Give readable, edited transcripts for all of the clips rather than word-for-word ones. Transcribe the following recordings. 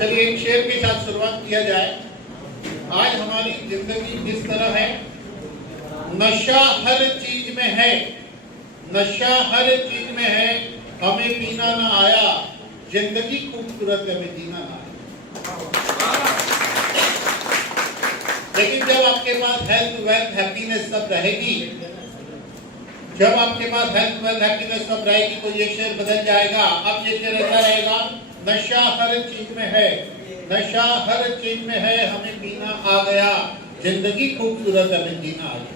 चलिए एक शेर के साथ शुरुआत किया जाए। आज हमारी जिंदगी किस तरह है? नशा हर चीज में है, नशा हर चीज में है। हमें पीना ना आया, जिंदगी खूबसूरत है, हमें जीना ना आया। लेकिन जब आपके पास हेल्थ वेल्थ हैप्पीनेस सब रहेगी, जब आपके पास हेल्थ वेल्थ हैप्पीनेस सब रहेगी तो ये शेर बदल जाएगा। अब ये शेर ऐसा रहेगा, नशा हर चीज में है, नशा हर चीज में है, हमें पीना आ गया, जिंदगी खूबसूरत है, हमें जीना आ गया।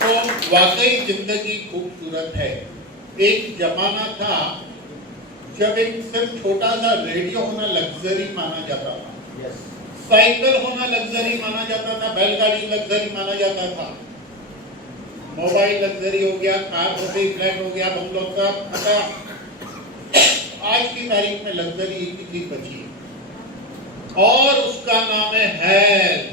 तो वाकई जिंदगी खूबसूरत है। एक जमाना था जब एक सिर्फ छोटा सा रेडियो होना लग्जरी माना जाता था, साइकिल होना लग्जरी माना जाता था, बैलगाड़ी लग्जरी माना जाता था, मोबाइल लग्जरी हो गया, कार हो गई, फ्लैट हो गया, बंगलो सब। आज की तारीख में लग्जरी एक ही चीज बची है और उसका नाम है हेल्थ।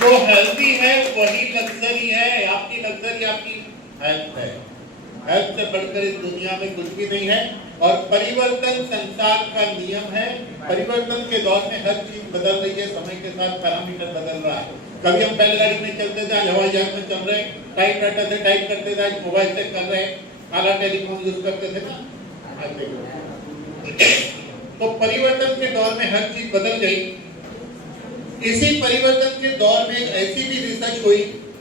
जो हेल्दी है वही लग्जरी है। आपकी लग्जरी आपकी हेल्थ है। हेल्थ से बढ़कर इस दुनिया में कुछ भी नहीं है। और परिवर्तन संसार का नियम है। परिवर्तन के दौर में हर चीज बदल रही है, समय के साथ पैरामीटर बदल रहा है। कभी हम बैलगाड़ी में चलते थे, आज हवाई जहाज में चल रहे, टाइप राइटर से टाइप करते थे, आज मोबाइल से कर रहे, काला टेलीफोन यूज करते थे ना। तो परिवर्तन के दौर में हर चीज बदल गई। इसी परिवर्तन के दौर में ऐसी भी रिसर्च हुई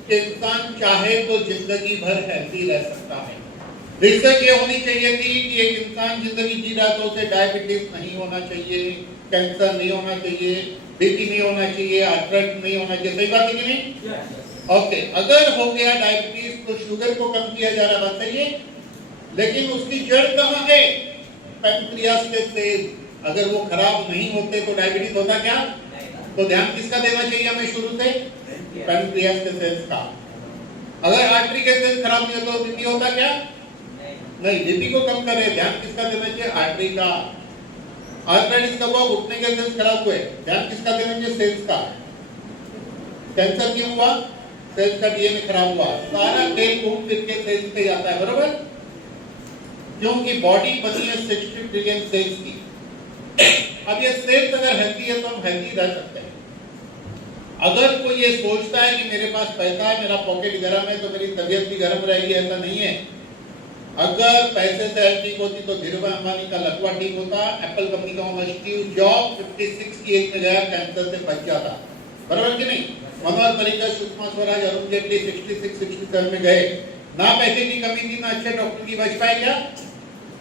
कि इंसान चाहे तो जिंदगी भर हेल्दी रह सकता है। रिसर्च ये होनी चाहिए थी कि एक इंसान जिंदगी जी रहा तो उसे डायबिटीज नहीं होना चाहिए, कैंसर नहीं होना चाहिए, बीपी नहीं होना चाहिए, आर्थराइटिस नहीं होना चाहिए। सही बात है कि नहीं? ओके, अगर हो गया डायबिटीज तो शुगर को कम किया जा रहा, बात सही है। लेकिन उसकी जड़ कहाँ है? पैंक्रियास के सेल। अगर वो खराब नहीं होते तो डायबिटीज होता क्या? तो ध्यान किसका देना चाहिए हमें शुरू से? पैंक्रियास के सेल्स का। अगर आर्टरी के सेल खराब नहीं होता तो बीपी होता क्या? नहीं, बीपी को कम करे, ध्यान किसका देना चाहिए? आर्टरी का। आर्थराइटिस कब हुआ? घुटने के सेल्स खराब हुए, ध्यान किसका देना चाहिए? सेल्स का। कैंसर क्यों हुआ? सेल्स का डीएनए खराब हुआ। सारा खेल घूम फिर के सेल्स पे जाता है, बरोबर? क्योंकि बॉडी बनी है 60 ट्रिलियन सेल्स की। अब ये सेल्स अगर हेल्दी है तो हम हेल्दी रह सकते हैं। अगर कोई ये सोचता है कि मेरे पास पैसा है, मेरा पॉकेट गर्म है तो मेरी तबीयत भी गर्म रहेगी, ऐसा नहीं है। अगर पैसे से हेल्थ ठीक होती तो धीरूभाई अंबानी का लकवा ठीक होता, एप्पल कंपनी का ओनर स्टीव जॉब 56 की एज में गया, कैंसर से बच जाता, बराबर कि नहीं? मनोहर पर्रिकर, सुषमा स्वराज, अरुण जेटली 66-67 में गए। ना पैसे की कमी थी, ना अच्छे डॉक्टर की, बच पाए क्या?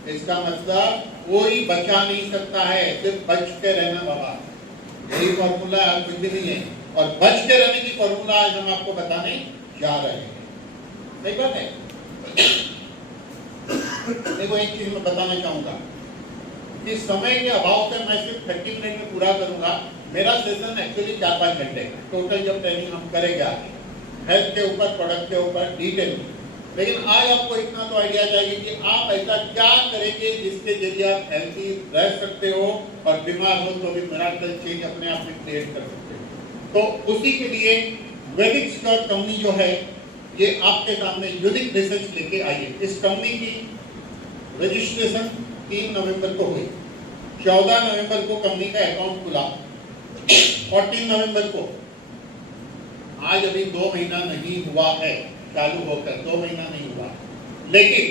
इसका मतलब कोई बचा नहीं सकता है, सिर्फ बच के रहना बाबा। यही फॉर्मूला आज कुछ भी नहीं है। और बच के रहने की फॉर्मूला आज हम आपको बताने जा रहे हैं। सही बात है। देखो एक चीज मैं बताना चाहूंगा कि समय के अभाव से मैं सिर्फ 30 मिनट में पूरा करूंगा। मेरा सेशन एक्चुअली 4-5 घंटे टोटल जब ट्रेनिंग हम करेंगे हेल्थ के ऊपर, प्रोडक्ट के ऊपर डिटेल में। लेकिन आज आपको इतना तो आइडिया चाहिए कि आप ऐसा क्या करेंगे जिसके जरिए आप हेल्थी रह सकते हो और बीमार हो तो भी मिराकल चेंज अपने आप में क्रिएट कर सकते हो। तो उसी के लिए वैदिक स्कॉट कंपनी जो है ये आपके सामने यूनिक रिसर्च लेके आई है। इस कंपनी की रजिस्ट्रेशन 3 नवंबर को हुई, 14 नवंबर को कंपनी का अकाउंट खुला, 14 नवंबर को। आज अभी 2 महीना नहीं हुआ है चालू होकर, 2 महीना नहीं हुआ। लेकिन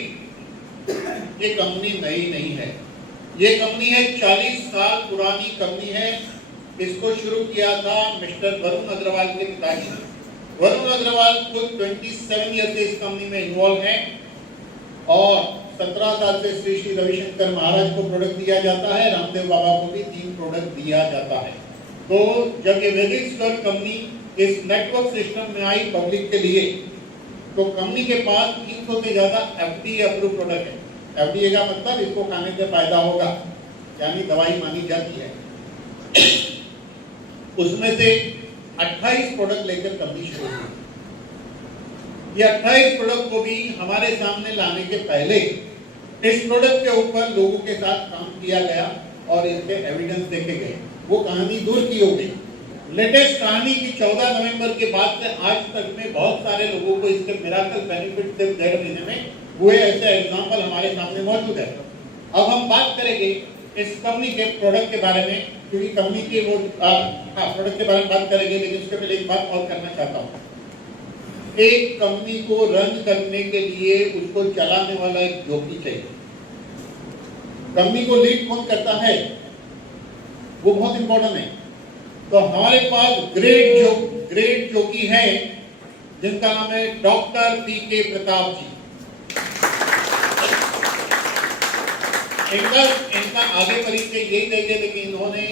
ये कंपनी नई नहीं है, ये कंपनी है 40 साल पुरानी कंपनी है। इसको शुरू किया था मिस्टर वरुण अग्रवाल के पिताजी ने। वरुण अग्रवाल खुद 27 ईयर से इस कंपनी में इन्वॉल्व है और 17 साल से श्री श्री रविशंकर महाराज को प्रोडक्ट दिया जाता है, रामदेव बाबा को भी 3 प्रोडक्ट दिया जाता है। तो जब ये वैदिक स्कॉट कंपनी इस नेटवर्क सिस्टम में आई पब्लिक के लिए, तो कंपनी के पास 300 से ज्यादा एफडीए अप्रूव प्रोडक्ट है। एफडीए का मतलब इसको खाने से फायदा होगा, यानी दवाई मानी जाती है। उसमें से 28 प्रोडक्ट लेकर कंपनी शुरू हुई। ये 28 प्रोडक्ट को भी हमारे सामने लाने के पहले इस प्रोडक्ट के ऊपर लोगों के साथ काम किया गया और इसके एविडेंस देखे गए। वो कहानी दूर की हो गई। लेटेस्ट कहानी की 14 नवंबर के बाद से आज तक में बहुत सारे लोगों को इसके मिराकल बेनिफिट सिर्फ 1.5 महीने में हुए ऐसे एग्जाम्पल हमारे सामने मौजूद है। अब हम बात करेंगे इस कंपनी के प्रोडक्ट के बारे में, क्योंकि कंपनी के वो प्रोडक्ट के बारे में बात करेंगे, लेकिन उसके पहले एक बात और करना चाहता हूँ। एक कंपनी को रन करने के लिए उसको चलाने वाला एक जोकी चाहिए। कंपनी को लीड कौन करता है वो बहुत इंपॉर्टेंट है। तो हमारे पास ग्रेट जोकी है जिनका नाम है डॉक्टर पी.के. प्रताप जी। इनका आगे परिचय यही देंगे, लेकिन इन्होंने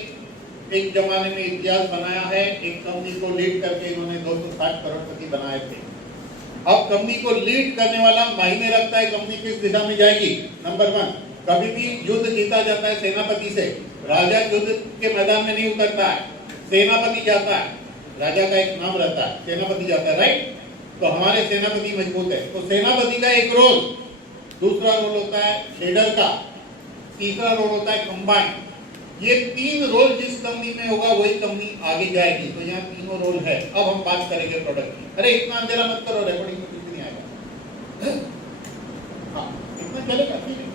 एक जमाने में इतिहास बनाया है। एक कंपनी को लीड करके इन्होंने 260 करोड़पति बनाए थे। अब कंपनी को लीड करने वाला मायने रखता है कंपनी किस दिशा में जाएगी। नंबर 1, कभी भी युद्ध जीता जाता है सेनापति से। राजा युद्ध के मैदान में नहीं उतरता है, सेनापति जाता है। राजा का एक नाम रहता है, सेनापति जाता है, राइट। तो हमारे सेनापति मजबूत है, तो सेनापति का एक रोल। दूसरा रोल होता है लीडर का, तीसरा रोल होता है कंबाइन। ये 3 रोल जिस कंपनी में होगा वही कंपनी आगे जाएगी। तो यहाँ तीनों रोल है। अब हम बात करेंगे प्रोडक्ट की। अरे इतना अंधेरा मत करो, रिकॉर्डिंग में कुछ नहीं आएगा। हाँ, इतना चलेगा, ठीक है।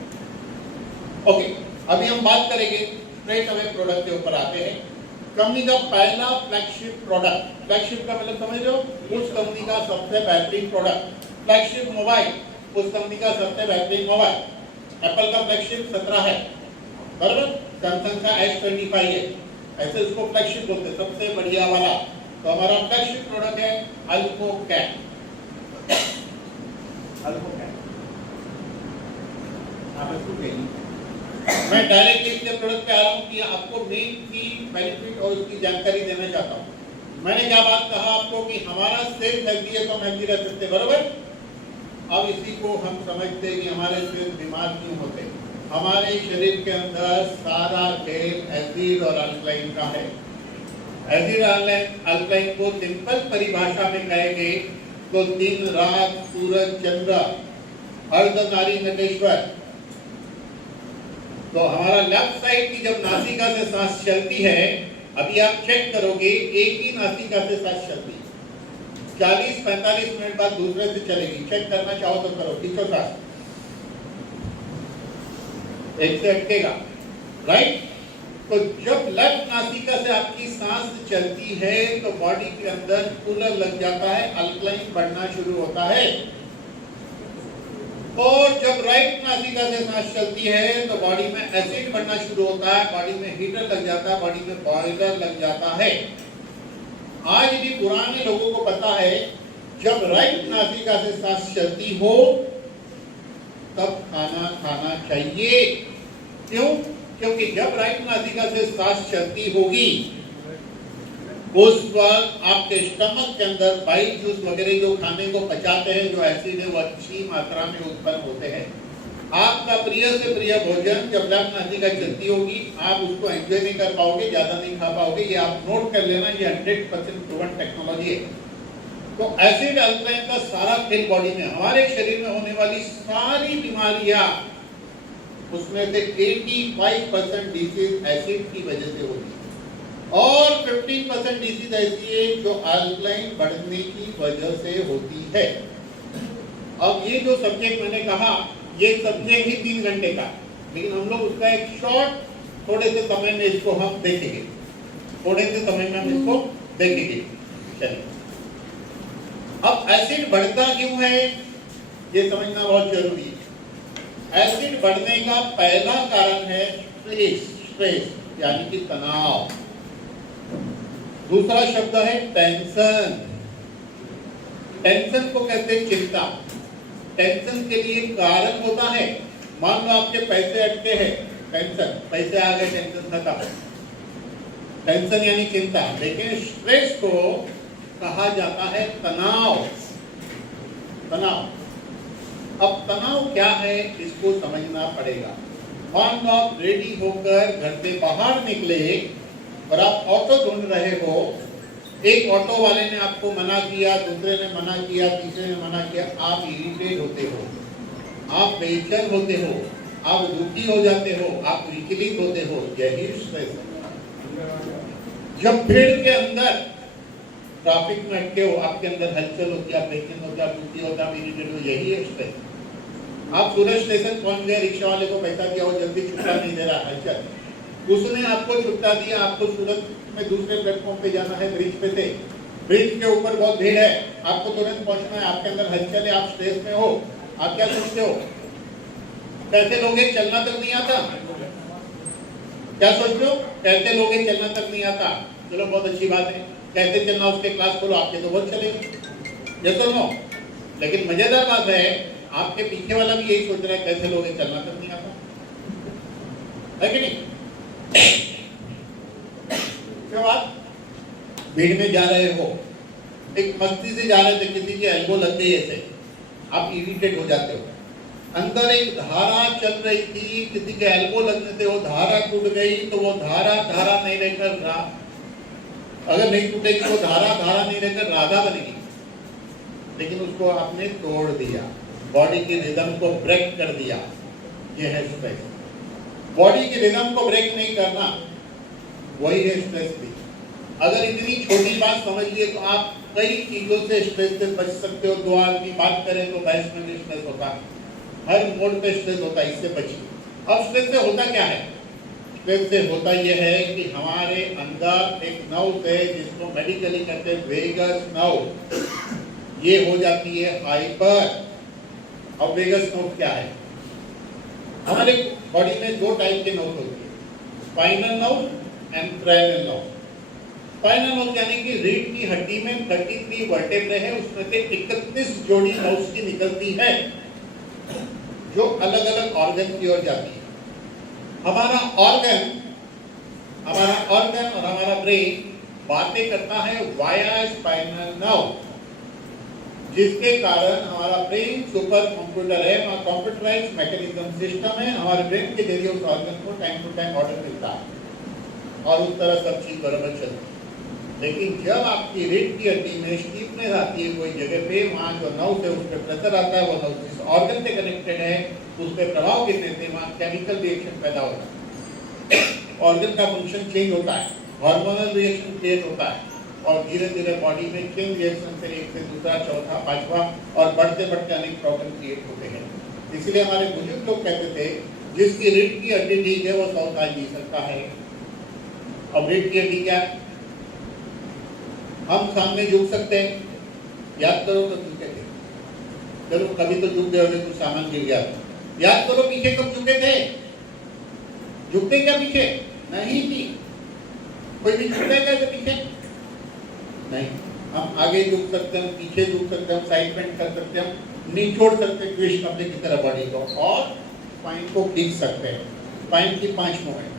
ओके, अभी हम बात करेंगे स्ट्रेट अवे प्रोडक्ट के ऊपर आते हैं। कंपनी का पहला फ्लैगशिप प्रोडक्ट, फ्लैगशिप का मतलब समझ लो, उस कंपनी का सबसे बेहतरीन प्रोडक्ट। फ्लैगशिप मोबाइल, उस कंपनी का सबसे बेहतरीन मोबाइल। एप्पल का फ्लैगशिप 17 है, बराबर। सैमसंग का S25 है, ऐसे उसको फ्लैगशिप बोलते हैं, सबसे बढ़िया वाला। तो हमारा फ्लैगशिप प्रोडक्ट है अल्कोकैट। मैं डायरेक्टली इसके प्रोडक्ट पे आ रहा हूँ कि आपको मेन की बेनिफिट और उसकी जानकारी देना चाहता हूँ। मैंने क्या बात कहा आपको कि हमारा सेल हेल्दी है तो हम हेल्दी रह सकते, बराबर। अब इसी को हम समझते हैं कि हमारे सेल बीमार क्यों होते हैं। हमारे शरीर के अंदर सारा खेल एसिड और अल्कलाइन का है। एसिड अल्कलाइन को सिंपल परिभाषा में कहेंगे तो दिन रात सूरज चंद्र अर्धनारी नटेश्वर। तो हमारा लेफ्ट साइड की जब नासिका से सांस चलती है, अभी आप चेक करोगे एक ही नासिका से सांस चलती है, 40-45 मिनट बाद दूसरे से चलेगी। चेक करना चाहो तो करो, खींचो सांस, एक से अटकेगा, राइट। तो जब लेफ्ट नासिका से आपकी सांस चलती है तो बॉडी के अंदर कूलर लग जाता है, अल्कलाइन बढ़ना शुरू होता है। और जब राइट नासिका से सांस चलती है तो बॉडी में एसिड बढ़ना शुरू होता है, बॉडी में हीटर लग जाता है, बॉडी में बॉयलर लग जाता है। आज भी पुराने लोगों को पता है जब राइट नासिका से सांस चलती हो तब खाना खाना चाहिए। क्यों? क्योंकि जब राइट नासिका से सांस चलती होगी उस वक्त आपके स्टमक के अंदर बाइल जूस वगैरह जो खाने को पचाते हैं, जो एसिड है वो अच्छी मात्रा में उत्पन्न होते हैं। आपका प्रिय से प्रिय भोजन जब लेफ्ट नासिका चलती होगी आप उसको एंजॉय नहीं कर पाओगे, ज्यादा नहीं खा पाओगे। ये आप नोट कर लेना, ये 100% प्रूवन टेक्नोलॉजी है। तो एसिड अल्कलाइन का सारा खेल बॉडी में, हमारे शरीर में होने वाली सारी बीमारियां उसमें से 85% डिसीज एसिड की वजह से होती है और 15% डिसीज ऐसी है जो अल्कलाइन बढ़ने की वजह से होती है। अब ये जो सब्जेक्ट मैंने कहा ये सब्जेक्ट ही 3 घंटे का, लेकिन हम लोग उसका एक शॉर्ट थोड़े से समय में इसको हम देखेंगे, थोड़े से समय में हम इसको देखेंगे। चलिए, अब एसिड बढ़ता क्यों है ये समझना बहुत जरूरी है। एसिड बढ़ने का पहला कारण है स्ट्रेस यानी कि तनाव। दूसरा शब्द है टेंशन। टेंशन को कहते हैं चिंता। टेंशन के लिए कारण होता है, मान लो आपके पैसे अटके हैं, टेंशन, पैसे आ गए, टेंशन खत्म। टेंशन यानी चिंता। लेकिन स्ट्रेस को कहा जाता है तनाव। तनाव, अब तनाव क्या है इसको समझना पड़ेगा। मान लो आप रेडी होकर घर से बाहर निकले और आप ऑटो ढूंढ रहे हो, एक ऑटो वाले ने आपको मना किया, दूसरे ने मना किया, तीसरे ने मना किया, आप इरिटेट होते हो, आप बेचैन होते हो, आप दुखी हो जाते हो, आप विचलित होते हो, यही स्ट्रेस है। जब भीड़ के अंदर ट्रैफिक में अटके हो, आपके अंदर हलचल होती है, आप बेचैन होते, आप दुखी होते, आप इरिटेट हो, यही है स्ट्रेस। आप सूरत स्टेशन पहुंच गए, रिक्शा वाले को पैसा दिया, वो जल्दी छुट्टा नहीं दे रहा है, चल उसने आपको छुट्टा दिया, आपको सूरत में दूसरे प्लेटफॉर्म पे जाना है, ब्रिज पे थे, ब्रिज के ऊपर बहुत भीड़ है, आपको तुरंत पहुंचना है, आपके अंदर हलचल है, आप स्ट्रेस में हो, आप क्या सोचते हो? कैसे लोगे? चलना तक नहीं आता। क्या सोचते हो? कैसे लोगे? चलना तक नहीं आता। चलो बहुत अच्छी बात है, कैसे चलना उसके क्लास खोलो, आपके तो बहुत चलेगा, ये तो नो। लेकिन मजेदार बात है, आपके पीछे वाला भी यही सोच रहा है, कैसे लोगे? चलना तक नहीं आता, है कि नहीं? बाद भीड़ में जा रहे हो, एक मस्ती से जा रहे थे, किसी की एल्बो लग गई ऐसे, आप इरिटेट हो जाते हो। अंदर एक धारा चल रही थी, किसी के एल्बो लगने से वो धारा टूट गई, तो वो धारा नहीं रहकर अगर नहीं टूटेगी तो धारा नहीं रहकर राधा बनेगी, लेकिन उसको आपने तोड़ दिया, बॉडी की रिदम को ब्रेक कर दिया। ये है स्ट्रेस। बॉडी की रिदम को ब्रेक नहीं करना, वही है स्ट्रेस भी। अगर इतनी छोटी बात समझ लिए तो आप कई चीजों से स्ट्रेस से बच सकते हो। दो आदमी बात करें तो बहस में भी स्ट्रेस होता है, हर मोड पे स्ट्रेस होता है, इससे बचिए। अब स्ट्रेस से होता क्या है? स्ट्रेस से होता यह है कि हमारे अंदर एक नर्व है जिसको मेडिकली कहते हैं वेगस नर्व, ये हो जाती है हाइपर। अब वेगस नर्व क्या है? हमारे बॉडी में दो टाइप के नर्व होते हैं, spinal nerve and cranial nerve. Spinal nerve यानी कि रीढ़ की हड्डी में 33 वर्टेब्रे है, उसमें से 31 जोड़ी नर्व्स की निकलती है जो अलग अलग ऑर्गन की ओर जाती है। हमारा ऑर्गन और हमारा ब्रेन बातें करता है वाया स्पाइनल नर्व, जिसके कारण हमारा ब्रेन सुपर कंप्यूटर है, हमारा कंप्यूटराइज्ड मैकेनिज्म सिस्टम है। हमारे ब्रेन के जरिए उस ऑर्गन को टाइम टू टाइम ऑर्डर मिलता है और उस तरह सब चीज बराबर चलती है। लेकिन जब आपकी रीढ़ की हड्डी में स्टीफनेस आती है कोई जगह पे, वहाँ जो नर्व है उस पर प्रेशर आता है, वो नर्व जिस ऑर्गन से कनेक्टेड है उस पर प्रभाव गिरने से वहाँ केमिकल रिएक्शन पैदा होता है, ऑर्गन का फंक्शन चेंज होता है, हार्मोनल रिएक्शन क्रिएट होता है और धीरे धीरे बॉडी में चेन रिएक्शन से एक से दूसरा, चौथा, पांचवा और बढ़ते बढ़ते अनेक प्रॉब्लम क्रिएट होते हैं। इसलिए हमारे बुजुर्ग लोग कहते थे जिसकी रीढ़ की हड्डी ठीक है वो 100 साल जी सकता है। अब रीढ़ की हड्डी क्या है? हम सामने झुक सकते हैं, याद करो तो झुके थे, चलो कभी तो झुक गए होंगे, कुछ सामान गिर गया, याद करो पीछे कब झुके थे? झुकते क्या पीछे? नहीं थी, कोई भी झुकता है क्या पीछे? नहीं। हम आगे झुक सकते हैं, पीछे झुक सकते हैं, साइड बेंड कर सकते हैं, निचोड़ सकते हैं ट्विस्ट करने की तरह बॉडी को, और स्पाइन को खींच सकते हैं। स्पाइन की 5 मूवमेंट,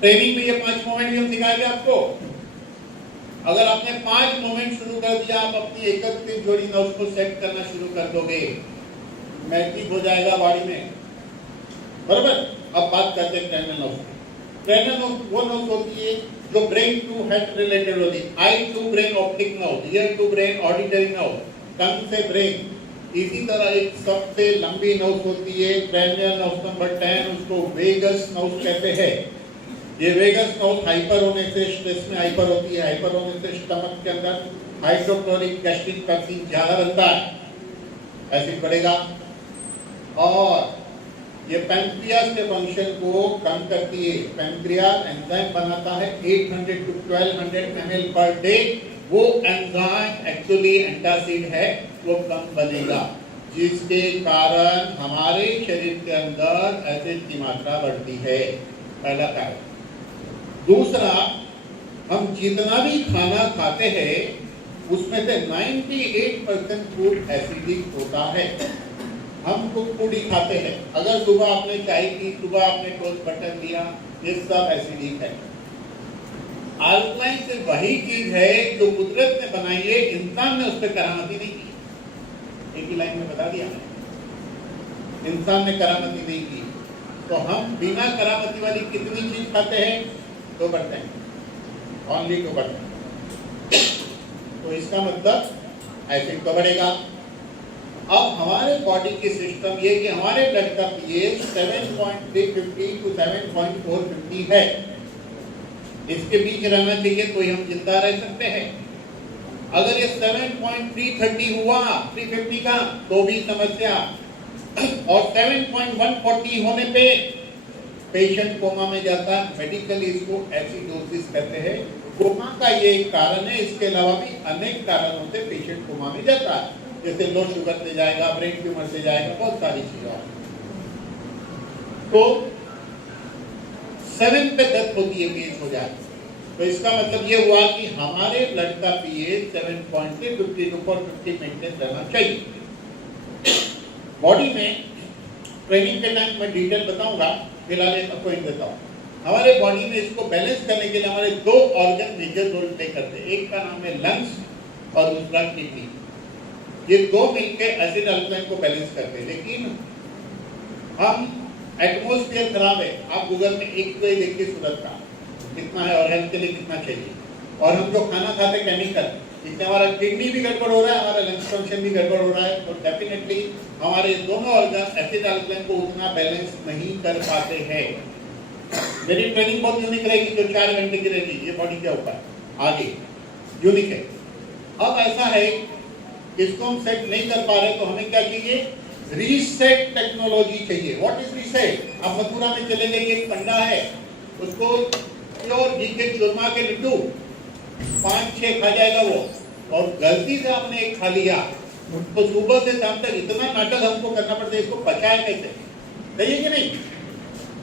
ट्रेनिंग में ये 5 मूवमेंट भी हम सिखाएंगे आपको। अगर आपने 5 मूवमेंट शुरू कर दिया, आप अपनी 31 जोड़ी नर्व्स को सेट करना शुरू कर दोगे, मैजिक हो जाएगा बॉडी में, बराबर। अब बात करते हैं क्रेनियल नर्व की। क्रेनियल नर्व वो नर्व होती है जो ब्रेन टू हेड रिलेटेड होती है, eye to brain optic nerve, ear to brain auditory nerve, tongue से ब्रेन। इसी तरह एक सबसे लंबी नर्व होती है क्रेनियल नर्व नंबर 10, उसको वेगस नर्व कहते हैं। ये वेगस नर्व हाइपर होने से स्ट्रेस में हाइपर होती है, हाइपर होने से स्टमक के अंदर हाइड्रोक्लोरिक गैस्ट्रिक टॉक्सिन ज्यादा बनता है, एसिड बढ़ेगा, और ये पैंक्रियास के फंक्शन को कम करती है। पैंक्रियास एंजाइम बनाता है 800 to 1200 ml पर डे, वो एंजाइम एक्चुअली एंटासिड है, वो कम बनेगा, जिसके कारण हमारे शरीर के अंदर एसिड की मात्रा बढ़ती है, पहला कारण। दूसरा, हम जितना भी खाना खाते हैं उसमें से 98% फूड एसिडिक होता है। हम फूड ही खाते हैं, अगर सुबह आपने चाय पी, सुबह आपने टोस्ट बटर लिया, ये सब एसिडिक है। अल्कलाइन से वही चीज है जो कुदरत ने बनाई है, इंसान ने उस पर करामती नहीं की। एक ही लाइन में बता दिया, इंसान ने करामती नहीं की, तो हम बिना करामती वाली कितनी चीज खाते हैं? 2%, ओनली 2%। तो इसका मतलब एसिड तो बढ़ेगा। अब हमारे बॉडी की सिस्टम ये कि हमारे ब्लड का पीएच 7.350 to 7.450 है, इसके बीच रहना चाहिए तो हम जिंदा रह सकते हैं। अगर ये 7.330 हुआ 350 का तो भी समस्या, और 7.140 होने पे पेशेंट कोमा में जाता है। मेडिकली इसको एसिडोसिस कहते हैं। कोमा का ये एक कारण है, इसके अलावा भी अनेक कारण होते हैं पेशेंट कोमा में जाता है, जैसे लो शुगर से जाएगा, ब्रेन ट्यूमर से जाएगा, बहुत सारी चीजें। तो 7 पे डेथ होती है, पीएच हो जाए, तो इसका मतलब ये हुआ कि हमारे ब्लड का पीएच 7.52 to 450 मेंटेन रहना चाहिए। बॉडी में ट्रेनिंग के टाइम मैं डिटेल बताऊंगा, फिलहाल एक पॉइंट देता हूँ। हमारे बॉडी में इसको बैलेंस करने के लिए हमारे 2 ऑर्गन मेजर रोल प्ले करते हैं। एक का नाम है लंग्स और दूसरा किडनी। ये 2 मिलकर एसिड अल्कलाइन को बैलेंस करते हैं। लेकिन हम एटमॉस्फेयर खराब है, आप गूगल में एक तो देखिए सूरत का कितना है और हेल्थ के लिए कितना चाहिए, और हम जो खाना खाते केमिकल, इससे हमारा किडनी भी गड़बड़ हो रहा है, हमारा लंग्स फंक्शन भी गड़बड़ हो रहा है। तो डेफिनेटली हमारे दोनों ऑर्गन एसिड अल्कलाइन को उतना बैलेंस नहीं कर पाते हैं। मेरी ट्रेनिंग बहुत यूनिक रहेगी, जो 4 घंटे की रहेगी, ये बॉडी के ऊपर आगे यूनिक है। अब ऐसा है, इसको हम सेट नहीं कर पा रहे, तो हमें क्या चाहिए? रीसेट टेक्नोलॉजी चाहिए। What is reset? आप मथुरा में चले गए, एक पंडा है, उसको प्योर घी के चूरमा के लड्डू 5-6 खा जाएगा वो, और गलती से आपने एक खा लिया तो सुबह से शाम तक इतना नाटक हमको करना पड़ता है, इसको पचाए कैसे? सही है कि नहीं?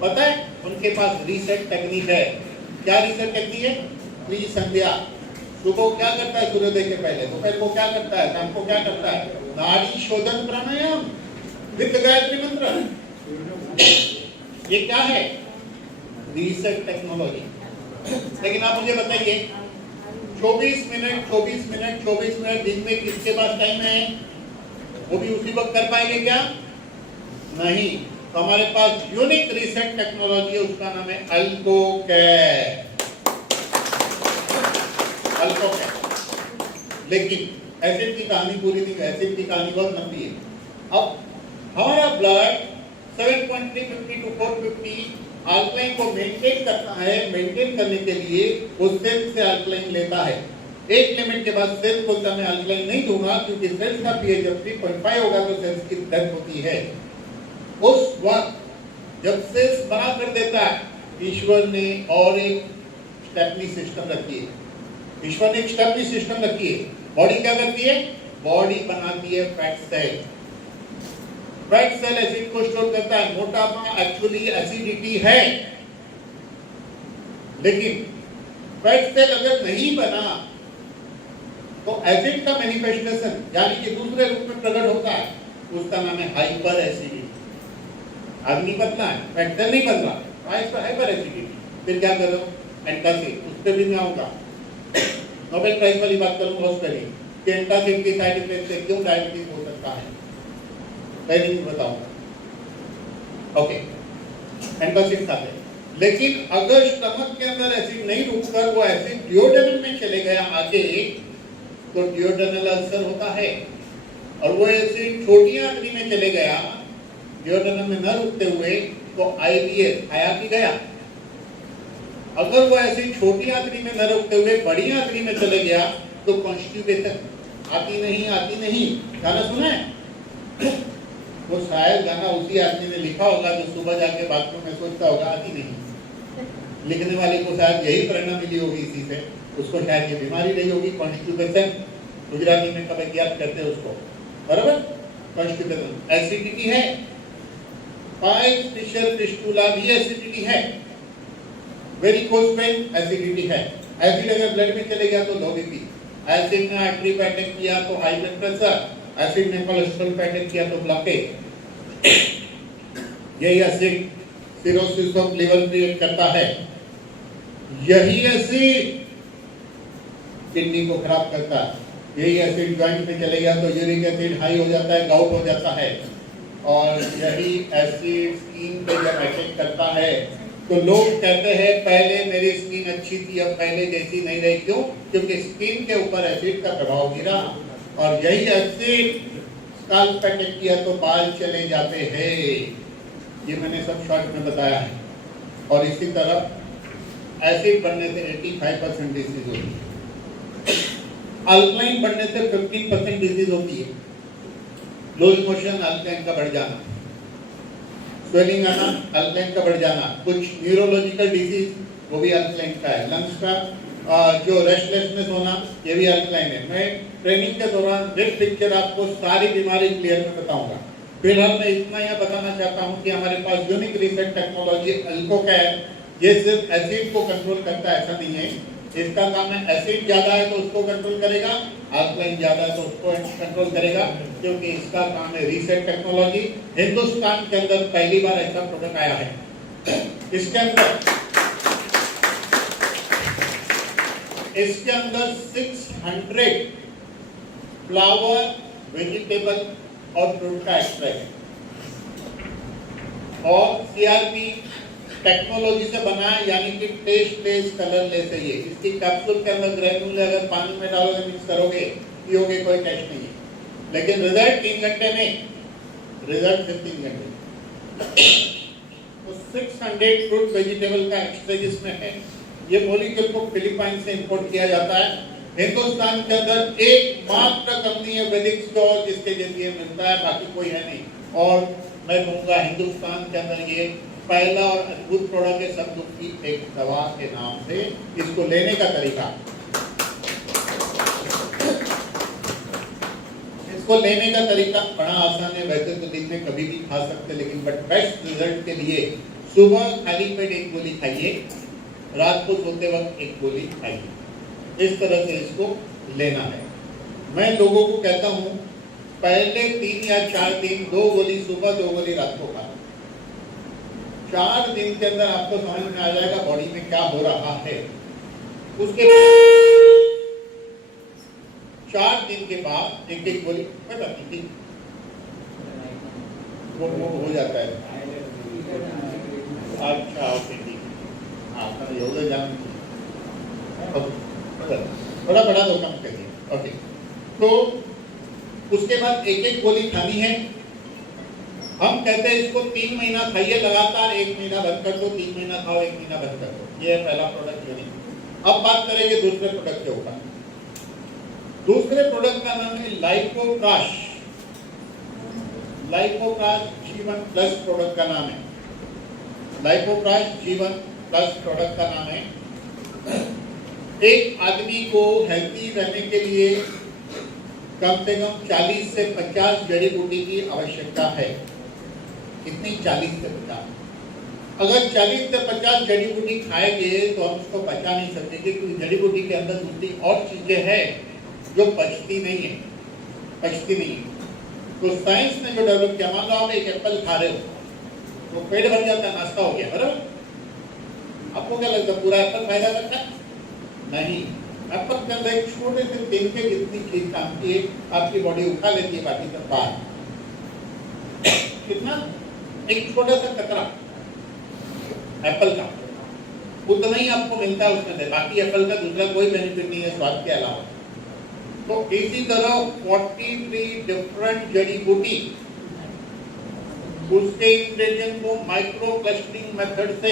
पता है उनके पास रीसेट टेक्निक है। क्या रीसेट टेक्निक है? प्लीज संध्या सुबह क्या करता है? सूर्योदय के पहले, दोपहर को क्या करता है, शाम को क्या करता है? नाड़ी शोधन प्राणायाम विद गायत्री मंत्र। ये क्या है? Reset technology. लेकिन आप मुझे बताइए, 24 मिनट दिन में किसके पास टाइम है? वो भी उसी वक्त कर पाएंगे क्या? नहीं। तो हमारे पास यूनिक रीसेट टेक्नोलॉजी है, उसका नाम है अल्कोकैर। लेकिन एसिड की कहानी पूरी नहीं है, एसिड की कहानी बहुत लंबी है। अब हमारा ब्लड 7.350 to 450 अल्कलाइन को मेंटेन करता है। मेंटेन करने के लिए वो सेल से अल्कलाइन लेता है। एक लिमिट के बाद सेल बोलता है मैं अल्कलाइन नहीं दूंगा, क्योंकि सेल्स का पीएच जब 3.5 होगा तो सेल्स की डेथ होती है। उस वक्त जब सेल्स बना कर देता है, ईश्वर ने और एक स्टेपनी सिस्टम रखी है। ईश्वर ने एक स्टेपनी सिस्टम रखी है। बॉडी क्या करती है? बॉडी बनाती है fat cell. Fat cell acid को स्टोर करता है। मोटापा एक्चुअली एसिडिटी है, लेकिन फैट सेल अगर नहीं बना तो एसिड का मैनिफेस्टेशन यानी कि दूसरे रूप में प्रकट होता है, उसका नाम है हाइपर एसिडिटी। आदमी पतला है, फैट सेल नहीं बन रहा, हाइपर एसिडिटी। फिर क्या करो? एंटासिड, उस पर भी मैं आऊंगा, नोबेल प्राइज वाली बात करूंगा उस पर ही कि एंटासिड की साइड इफेक्ट से क्यों डायबिटीज हो सकता है, पहले भी बताऊंगा। ओके, एंटासिड खाते हैं, लेकिन अगर स्टमक के अंदर एसिड नहीं रुककर वो एसिड डियोडेनम में चले गया आगे, तो डियोडेनल अल्सर होता है। और वो एसिड छोटी आंतड़ी में चले गया, डियोडेनम में न रुकते हुए, तो आईबीएस आया कि गया। अगर वो एसिड छोटी आंतड़ी में न रुकते हुए बड़ी आंतड़ी में चले गया, तो कॉन्स्टिपेशन आती नहीं। गाना सुना है? वो शायद गाना उसी आदमी ने लिखा होगा जो सुबह जाके बाथरूम में सोचता होगा आती नहीं। लिखने वाले को शायद यही प्रेरणा मिली होगी इसी से, उसको शायद ये बीमारी रही होगी, कॉन्स्टिपेशन। गुजराती में कब्जियत कहते हैं उसको, बराबर? कॉन्स्टिपेशन एसिडिटी है। पाइल्स, फिशर, फिस्टुला भी एसिडिटी है। वेरिकोज वेन एसिडिटी है। एसिड अगर ब्लड में चले गया तो लो बीपी, एसिड ने आर्टरी पे अटैक किया तो हाई ब्लड प्रेशर, एसिड ने कोलेस्ट्रॉल पे अटैक किया तो ब्लॉकेज। यही acid cirrhosis of liver create करता है। यही एसिड किडनी को खराब करता है। यही एसिड ज्वाइंट में चले गया तो यूरिक एसिड हाई हो जाता है, गाउट हो जाता है। और यही एसिड स्किन पे जब अटैक करता है तो लोग कहते हैं पहले मेरी स्किन अच्छी थी, अब पहले जैसी नहीं रही। क्यों? क्योंकि स्किन के ऊपर एसिड का प्रभाव गिरा, और यही एसिड स्कैल्प पे अटैक किया तो बाल चले जाते हैं। ये मैंने सब शॉर्ट में बताया है। और इसी तरह एसिड बढ़ने से 85% डिजीज होती है, अल्कलाइन बढ़ने से 15% डिजीज होती है। लो इमोशन अल्कलाइन का बढ़ जाना। स्वेलिंग आना, अल्कलाइन का बढ़ जाना, कुछ न्यूरोलॉजिकल डिजीज वो भी अल्कलाइन का है, लंग्स का जो रेस्टलेसनेस होना ये भी अल्कलाइन है। मैं ट्रेनिंग के दौरान बिग पिक्चर आपको सारी बीमारी क्लियर में बताऊंगा। फिलहाल मैं इतना यह बताना चाहता हूं कि हमारे पास यूनिक रिसर्च टेक्नोलॉजी अल्को का है। ये सिर्फ एसिड को कंट्रोल करता है ऐसा नहीं है, इसका काम है एसिड ज्यादा है तो उसको कंट्रोल करेगा, अल्कलाइन ज्यादा है तो उसको कंट्रोल करेगा, क्योंकि इसका काम है रिसर्च टेक्नोलॉजी। हिंदुस्तान के अंदर पहली बार ऐसा प्रोडक्ट आया है। इसके अंदर 600 फ्लावर, वेजिटेबल और फ्रूट का एक्सट्रैक्ट और सीआरपी टेक्नोलॉजी से बना है, यानी कि टेस्टलेस कलरलेस है। ये इसकी कैप्सूल के अंदर ग्रेनुल अगर पानी में डालोगे मिक्स करोगे पियोगे कोई टेस्ट नहीं है, लेकिन रिजल्ट 3 घंटे में, रिजल्ट सिर्फ 3 घंटे। तो 600 फ्रूट वेजिटेबल का एक्सट्रैक्ट इसमें है। ये मॉलिक्यूल को फिलीपाइन से इंपोर्ट किया जाता है। हिंदुस्तान के अंदर एकमात्र कंपनी है वैदिक स्टोर जिसके जरिए मिलता है, बाकी कोई है नहीं। और मैं कहूँगा हिंदुस्तान के अंदर ये पहला और अद्भुत प्रोडक्ट है सब दुख की एक दवा के नाम से। इसको लेने का तरीका, इसको लेने का तरीका बड़ा आसान है। वैसे तो दिन में कभी भी खा सकते, लेकिन बट बेस्ट रिजल्ट के लिए सुबह खाली पेट एक गोली खाइए, रात को सोते वक्त एक गोली खाइए। इस तरह से इसको लेना है। मैं लोगों को कहता हूँ पहले 3 या 4 दिन 2 गोली सुबह 2 गोली रात को खाना। 4 दिन के अंदर आपको समझ में आ जाएगा बॉडी में क्या हो रहा है। उसके 4 दिन के बाद एक एक गोली बताती थी वो हो जाता है। अच्छा ओके ठीक है, आपका योगा जान थोड़ा बड़ा तो कम करिए। ओके, तो उसके बाद एक एक गोली खानी है। हम कहते हैं इसको 3 महीना खाइए लगातार, 1 महीना बंद कर दो, 3 महीना खाओ, 1 महीना बंद कर दो। ये है पहला प्रोडक्ट यूनिक। अब बात करेंगे दूसरे प्रोडक्ट के ऊपर। दूसरे प्रोडक्ट का नाम है लाइकोप्राश। लाइकोप्राश G1 प्लस प्रोडक्ट का नाम है। लाइकोप्राश G1 प्लस प्रोडक्ट का नाम है। एक आदमी को हेल्थी रहने के लिए कम से कम 40 से 50 जड़ी बूटी की आवश्यकता है। कितनी? 40 से 50। अगर 40 से 50 जड़ी बूटी खाएंगे तो हम उसको पचा नहीं सकते, क्योंकि जड़ी बूटी के अंदर दूसरी और चीजें हैं जो पचती नहीं है, पचती नहीं है। तो साइंस ने जो डेवलप किया, मान लो आप एक एप्पल खा रहे हो तो पेट भर जाता है, नाश्ता हो गया, बराबर? आपको क्या लगता है पूरा एप्पल फायदा करता है? नहीं। एप्पल के अंदर एक छोटे से तिनके जितनी चीज काम की आपकी बॉडी उठा लेती है, बाकी सब बाहर। कितना? एक छोटा सा कतरा एप्पल का, उतना ही आपको मिलता है उसमें से, बाकी एप्पल का दूसरा कोई बेनिफिट नहीं है स्वाद के अलावा। तो इसी तरह 43 डिफरेंट जड़ी बूटी उसके इंग्रेडिएंट को माइक्रो क्लस्टरिंग मेथड से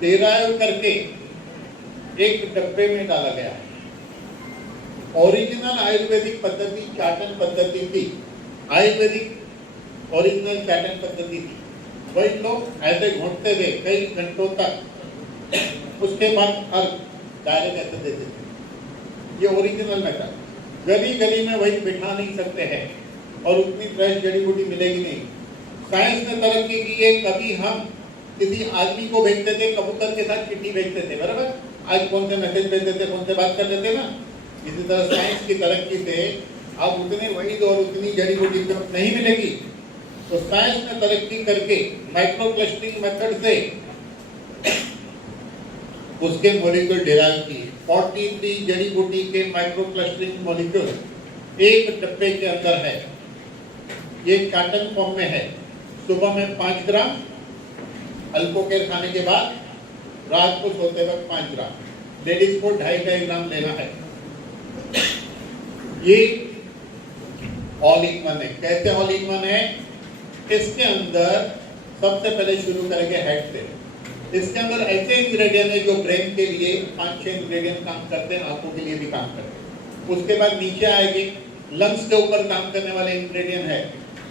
डेराइव करके एक डब्बे में डाला गया है। ओरिजिनल आयुर्वेदिक पद्धति चाटन पद्धति थी, आयुर्वेदिक ओरिजिनल चाटन पद्धति थी। वही लोग ऐसे घोटते थे कई घंटों तक, उसके बाद अर्घ डायरेक्ट ऐसे देते थे। ये ओरिजिनल मेथड। गली गली में वही बिठा नहीं सकते हैं और उतनी फ्रेश जड़ी बूटी मिलेगी नहीं। साइंस ने तरक्की की है। कभी हम किसी आदमी को भेजते थे, कबूतर के साथ चिट्ठी भेजते थे, बराबर? आज कौन से मैसेज भेज देते, कौन से बात कर लेते ना। इसी तरह साइंस की तरक्की से अब उतने वही और उतनी जड़ी बूटी नहीं मिलेगी। तो साइंस ने तरक्की करके माइक्रो क्लस्टरिंग मेथड से उसके मॉलिक्यूल डिराइव किए। 43 जड़ी बूटी के माइक्रो क्लस्टरिंग मॉलिक्यूल एक डब्बे के अंदर है। ये चाटन फॉर्म में है। सुबह में 5 ग्राम अल्कोकेर खाने के बाद, रात को सोते वक्त 5 ग्राम, लेडीज को 2.5 ग्राम लेना है। ये ऑल इन वन है। कैसे ऑल इन वन है? इसके अंदर सबसे पहले शुरू करेंगे हेड से। इसके अंदर ऐसे इंग्रेडिएंट है जो ब्रेन के लिए 5-6 इंग्रेडिएंट काम करते हैं, आंखों के लिए भी काम करते हैं। उसके बाद नीचे आएगी, लंग्स के ऊपर काम करने वाले इंग्रेडिएंट है।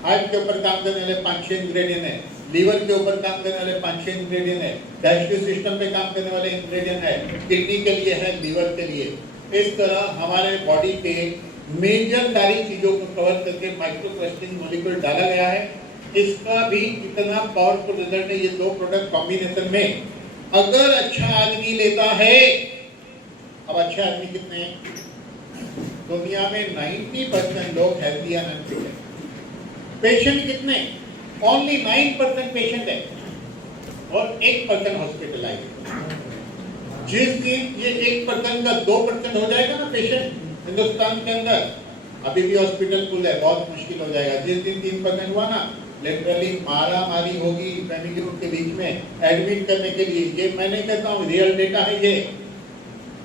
हार्ट के ऊपर काम करने वाले 5-6 इंग्रेडिएंट है, लीवर के ऊपर काम करने वाले 5-6 इंग्रेडिएंट है, डाइजेस्टिव सिस्टम पे काम करने वाले इंग्रेडिएंट है, किडनी के लिए है, लीवर के लिए। इस तरह हमारे बॉडी पे मेजर सारी चीजों को कवर करके माइक्रोक्रिस्टल मॉलिक्यूल डाला गया है। इसका भी इतना पावरफुल रिजल्ट है। ये दो प्रोडक्ट कॉम्बिनेशन में अगर अच्छा आदमी लेता है, अब अच्छे आदमी कितने हैं? दुनिया में 90% लोग हेल्दी एंड अनफिट है। पेशेंट कितने? ओनली 9% पेशेंट है और 1% हॉस्पिटलाइज। जिस दिन ये 1% का 2% हो जाएगा ना पेशेंट हिंदुस्तान के अंदर, अभी भी हॉस्पिटल खुल है, बहुत मुश्किल हो जाएगा। जिस दिन 3% हुआ ना, लिटरली मारा मारी होगी फैमिली के बीच में एडमिट करने के लिए। ये मैं नहीं कहता हूँ, रियल डेटा है ये।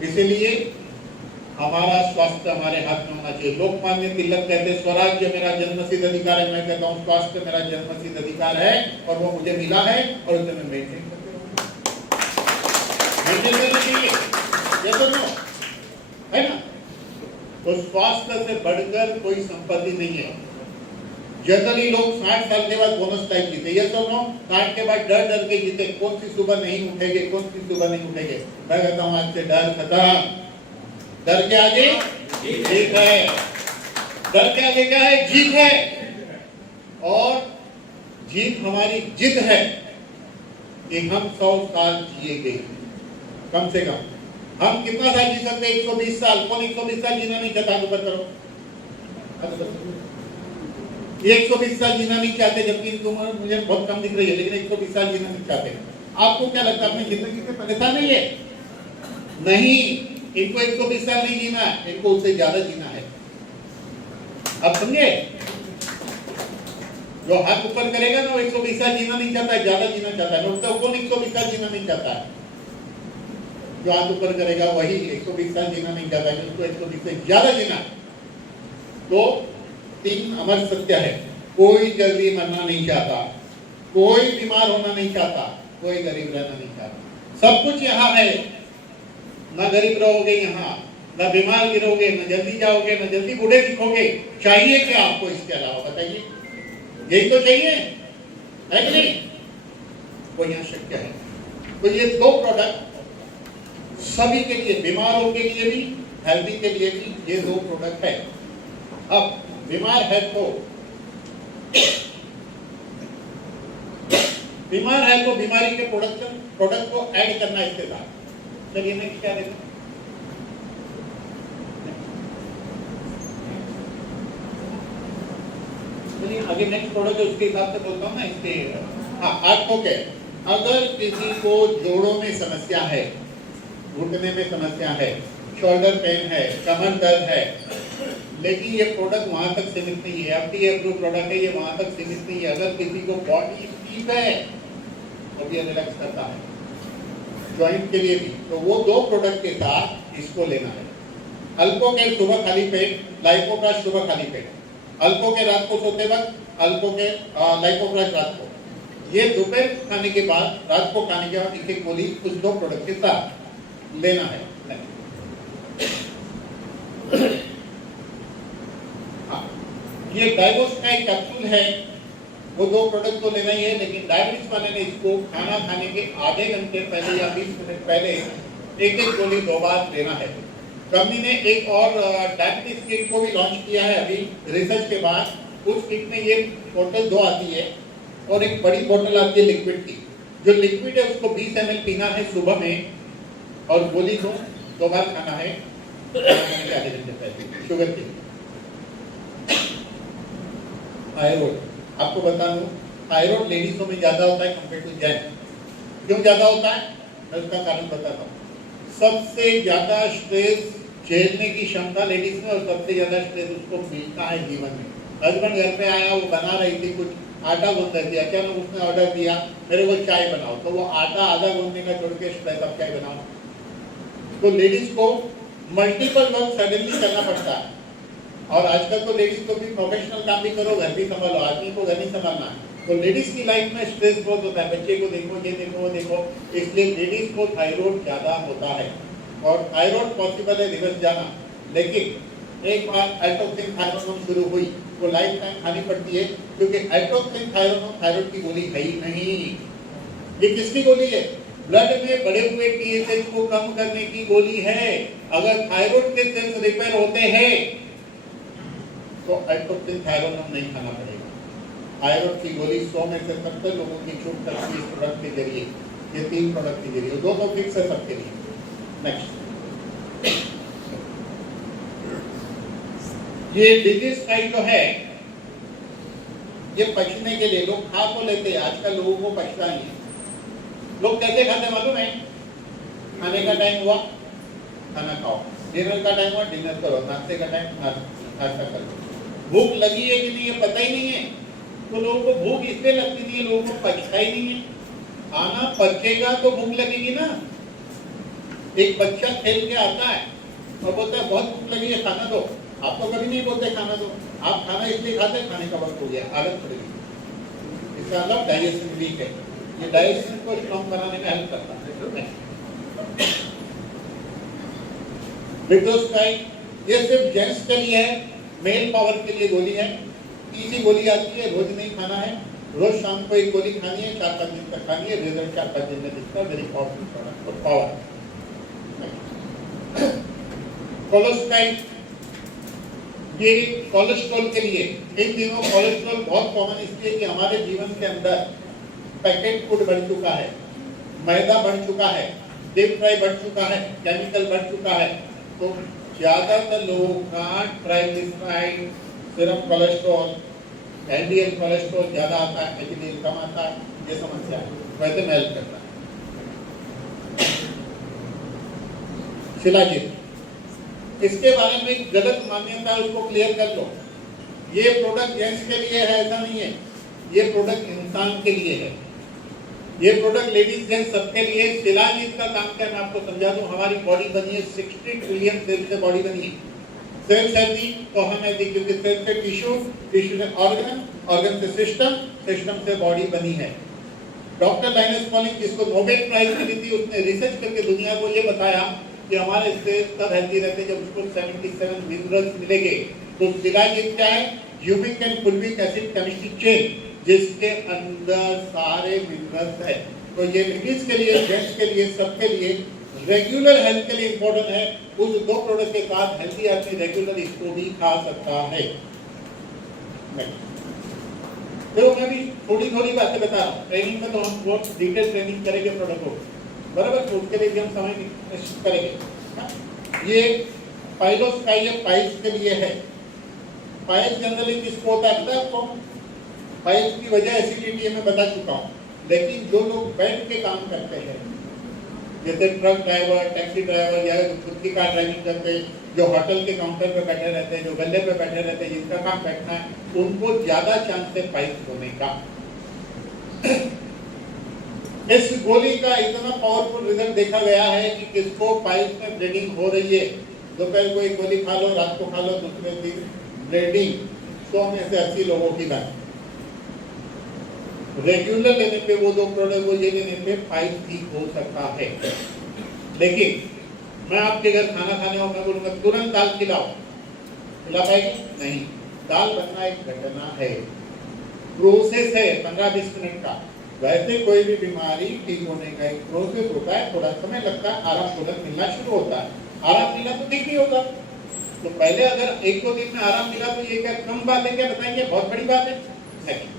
इसीलिए हमारा स्वास्थ्य हमारे हाथ में होना चाहिए। लोकमान्य तिलक कहते स्वराज्य मेरा जन्मसिद्ध अधिकार है। मैं कहता हूँ स्वास्थ्य मेरा जन्मसिद्ध अधिकार है और वो मुझे मिला है और उसे मैं मेंटेन करते रहूंगा। ये तो नो है ना। तो स्वास्थ्य से बढ़कर कोई संपत्ति नहीं है। जनरली लोग 60 साल के बाद बोनस टाइप जीते, ये सब नो 60 के बाद डर डर के जीते। कौन सी सुबह नहीं उठेंगे, कौन सी सुबह नहीं उठेंगे। मैं कहता हूँ आज से डर खत्म। डर के आगे जीत है। डर के आगे क्या है? जीत है। और जीत हमारी जिद है कि हम 100 साल जिएंगे कम से कम। हम कितना साल जी सकते हैं? 120 साल। कौन 120 साल जीना नहीं चाहता? ऊपर करो। ये 120 साल जीना नहीं चाहते, जबकि इनकी उम्र मुझे बहुत कम दिख रही है, लेकिन 120 साल जीना नहीं चाहते। आपको क्या लगता है अपनी जिंदगी से परेशान नहीं है? नहीं, इनको 120 साल नहीं जीना है, इनको उससे ज्यादा जीना है। अब समझे? जो हाथ ऊपर करेगा ना वो 120 साल जीना नहीं चाहता है, ज्यादा जीना चाहता है। तो कौन 120 साल जीना नहीं चाहता है? जो हाथ ऊपर करेगा वही 120 साल जीना नहीं चाहता है, उसको 120 से ज्यादा जीना। तो 3 अमर सत्य है। कोई जल्दी मरना नहीं चाहता, कोई बीमार होना नहीं चाहता, कोई गरीब रहना नहीं चाहता। सब कुछ यहाँ है। ना गरीब रहोगे यहाँ, ना बीमार गिरोगे, ना जल्दी जाओगे, ना जल्दी बूढ़े दिखोगे। चाहिए क्या आपको इसके अलावा? बताइए। यही तो चाहिए, है कि नहीं? वो यहाँ शक्य है। तो ये 2 प्रोडक्ट सभी के लिए, बीमारों के लिए भी, हेल्दी के लिए भी, ये 2 प्रोडक्ट है। अब बीमार है तो बीमारी के प्रोडक्ट को ऐड करना इसके साथ। चलिए नेक्स्ट क्या देखो। चलिए आगे नेक्स्ट प्रोडक्ट है, उसके हिसाब से बोलता हूँ ना इसके। आपको क्या, अगर किसी को जोड़ों में समस्या है, घुटने में समस्या है, शोल्डर पेन है, कमर दर्द है, लेकिन ये प्रोडक्ट वहां तक सीमित नहीं है। FDA अप्रूव प्रोडक्ट है, ये वहां तक सीमित नहीं है। अगर किसी को बॉडी स्टीफ है तो भी रिलैक्स करता है, जॉइंट के लिए भी, तो वो 2 प्रोडक्ट के साथ इसको लेना है। अल्को के सुबह खाली पेट, लाइपोप्रास सुबह खाली पेट। अल्को के रात को सोते वक्त, अल्को के लाइपोप्रास रात को। ये दोपहर खाने के बाद, रात को खाने के बाद एक गोली कुछ 2 प्रोडक्ट के साथ लेना है। ये डाइवोस का एक कैप्सूल है, वो 2 प्रोडक्ट तो लेना ही है, लेकिन डायबिटीज वाले ने इसको खाना खाने के आधे घंटे पहले या 20 मिनट पहले एक गोली 2 बार लेना है। कंपनी ने एक और डायबिटीज किट को भी लॉन्च किया है अभी रिसर्च के बाद। उस किट में ये बोतल 2 आती है और एक बड़ी बोतल आती है लिक्विड की। जो लिक्विड है उसको 20 ml पीना है सुबह में और गोली को 2 बार खाना है आधे घंटे पहले। शुगर की थायराइड, आपको बता दूं थायराइड लेडीजों में ज्यादा होता है कंपेयर टू जेंट्स। क्यों ज्यादा होता है? मैं उसका कारण बताता हूँ। सबसे ज्यादा स्ट्रेस झेलने की क्षमता लेडीज में और सबसे ज्यादा स्ट्रेस उसको मिलता है जीवन में। हस्बैंड घर पे आया, वो बना रही थी कुछ आटा गूंद रही थी, अचानक उसने ऑर्डर दिया मेरे को चाय बनाओ, तो वो आटा आधा गूंदने का छोड़ के स्ट्रेस अब चाय बनाओ। तो लेडीज को मल्टीपल वर्क सडनली करना पड़ता है। और आजकल तो लेडीज को भी प्रोफेशनल काम भी करो, घर भी संभालो, आदमी को घर नहीं संभालना है। तो लेडीज की लाइफ में स्ट्रेस बहुत होता है, बच्चे को देखो, ये देखो, वो देखो, इसलिए लेडीज को थायराइड ज्यादा होता है। और थायराइड पॉसिबल है रिवर्स जाना, लेकिन एक बार एल्टोक्सिन थायराइड शुरू हुई वो लाइफ टाइम खानी पड़ती है, क्योंकि एटोक्सिन थायराइड की गोली है ही नहीं। ये किसकी गोली है? ब्लड में बढ़े हुए टीएसएच को कम करने की गोली है। अगर थायराइड के सेल्स रिपेयर होते हैं तो एटोक्सिन थायराइड नहीं खाना पड़ेगा। थायराइड की गोली 100 में से 70 लोगों की छूट करती है इस प्रोडक्ट के जरिए, ये 3 प्रोडक्ट के जरिए, 2 तो फिक्स है सबके लिए। नेक्स्ट, ये डिजीज टाइप जो है ये पचने के लिए लोग खा तो लेते हैं, आजकल लोगों को पचता नहीं है। लोग कैसे खाते मालूम है? खाने का टाइम हुआ खाना खाओ, डिनर का टाइम हुआ डिनर करो, नाश्ते का टाइम नाश्ता करो। भूख लगी है कि नहीं ये पता ही नहीं है, तो लोगों को भूख इसलिए लगती नहीं है, लोगों को पचता ही नहीं है। खाना पचेगा तो भूख लगेगी ना। एक बच्चा खेल के आता है और बोलता है बहुत भूख लगी है खाना दो, आप तो कभी नहीं बोलते खाना दो, आप खाना इसलिए खाते खाने का वक्त हो गया, आदत पड़ गई। इसका मतलब डाइजेशन वीक है, ये डाइजेशन को स्ट्रॉन्ग बनाने में हेल्प करता है। विट्रोस्टाइड ये सिर्फ जेंट्स के लिए है, मेल पावर के लिए गोली है। इसी गोली आती है, रोज नहीं खाना है, रोज शाम को एक गोली खानी है, 4-5 दिन तक खानी है, रिजल्ट 4-5 दिन में दिखता है। Very powerful product for power. कोलेस्ट्राइड ये कोलेस्ट्रॉल के लिए, इन दिनों कोलेस्ट्रॉल बहुत कॉमन इसलिए कि हमारे जीवन के अंदर पैकेट फूड बढ़ चुका है, मैदा बढ़ चुका है, डीप फ्राई बढ़ चुका है, केमिकल बढ़ चुका है, तो ज्यादातर लोगों का triglyceride, serum cholesterol, LDL cholesterol ज्यादा आता है, एचडीएल कम आता है, ये समस्या है। वैसे में हेल्प करता है। शिलाजीत, इसके बारे में एक गलत मान्यता है, उसको क्लियर कर लो। ये प्रोडक्ट जेंट्स के लिए है ऐसा नहीं है, ये प्रोडक्ट इंसान के लिए है, ये प्रोडक्ट लेडीज जेंट्स सबके लिए। शिलाजीत का काम क्या मैं आपको समझा दूं। हमारी बॉडी बनी है 60 ट्रिलियन सेल से बॉडी बनी है। सेल्स हेल्दी तो हम हेल्दी, क्योंकि सेल से टिश्यू, टिश्यू से ऑर्गन, ऑर्गन से सिस्टम, सिस्टम से बॉडी बनी है। डॉक्टर लाइनस पॉलिंग जिसको नोबेल प्राइज मिली थी, उसने रिसर्च करके दुनिया को ये बताया कि हमारे सेल्स तब हेल्दी रहते जब उसको 77 मिनरल्स मिलेंगे। तो शिलाजीत क्या है? Humic and fulvic acid chemistry chain, जिसके अंदर सारे मिनरल्स है। तो ये लेडीज के लिए, जेंट्स के लिए, सबके लिए रेगुलर हेल्थ के लिए इंपॉर्टेंट है। उस 2 प्रोडक्ट के साथ हेल्दी आदमी रेगुलर इसको भी खा सकता है। तो मैं भी थोड़ी थोड़ी बातें बता रहा हूँ। ट्रेनिंग में तो हम बहुत डिटेल ट्रेनिंग करेंगे प्रोडक्ट को, बराबर, तो उसके लिए भी हम समय निश्चित करेंगे। ये पाइलोस्काइल पाइल्स के लिए है। पाइल्स जनरली किसको होता है पता है आपको? पाइल्स की वजह एसिडिटी है, मैं बता चुका हूँ। लेकिन जो लोग बैठ के काम करते हैं, जैसे ट्रक ड्राइवर, टैक्सी ड्राइवर, या खुद की कार ड्राइविंग करते हैं, जो होटल के काउंटर पे बैठे रहते हैं, जो गल्ले पे बैठे रहते हैं, जिनका काम बैठना है, उनको ज्यादा चांस है पाइल्स होने का। इस गोली का इतना पावरफुल रिजल्ट देखा गया है कि किसको पाइल्स में ब्लीडिंग हो रही है, दोपहर को एक गोली खा लो, रात को खा लो, दूसरे दिन ब्लीडिंग 100 में से 80 लोगों की बात। रेगुलर लेने पे वो 2 प्रोडक्ट को ये लेने पे पाइल्स ठीक हो सकता है। लेकिन मैं आपके घर खाना खाने और मैं बोलूंगा तुरंत दाल खिलाओ, खिला पाएगी? नहीं। दाल बनना एक घटना है, प्रोसेस है 15-20 मिनट का। वैसे कोई भी बीमारी ठीक होने का एक प्रोसेस होता है, थोड़ा समय लगता है, आराम तुरंत मिलना शुरू होता है। आराम मिला तो ठीक नहीं होगा। तो पहले अगर 1-2 दिन में आराम मिला तो ये क्या कम बात है क्या? बताइए, बहुत बड़ी बात है। नहीं।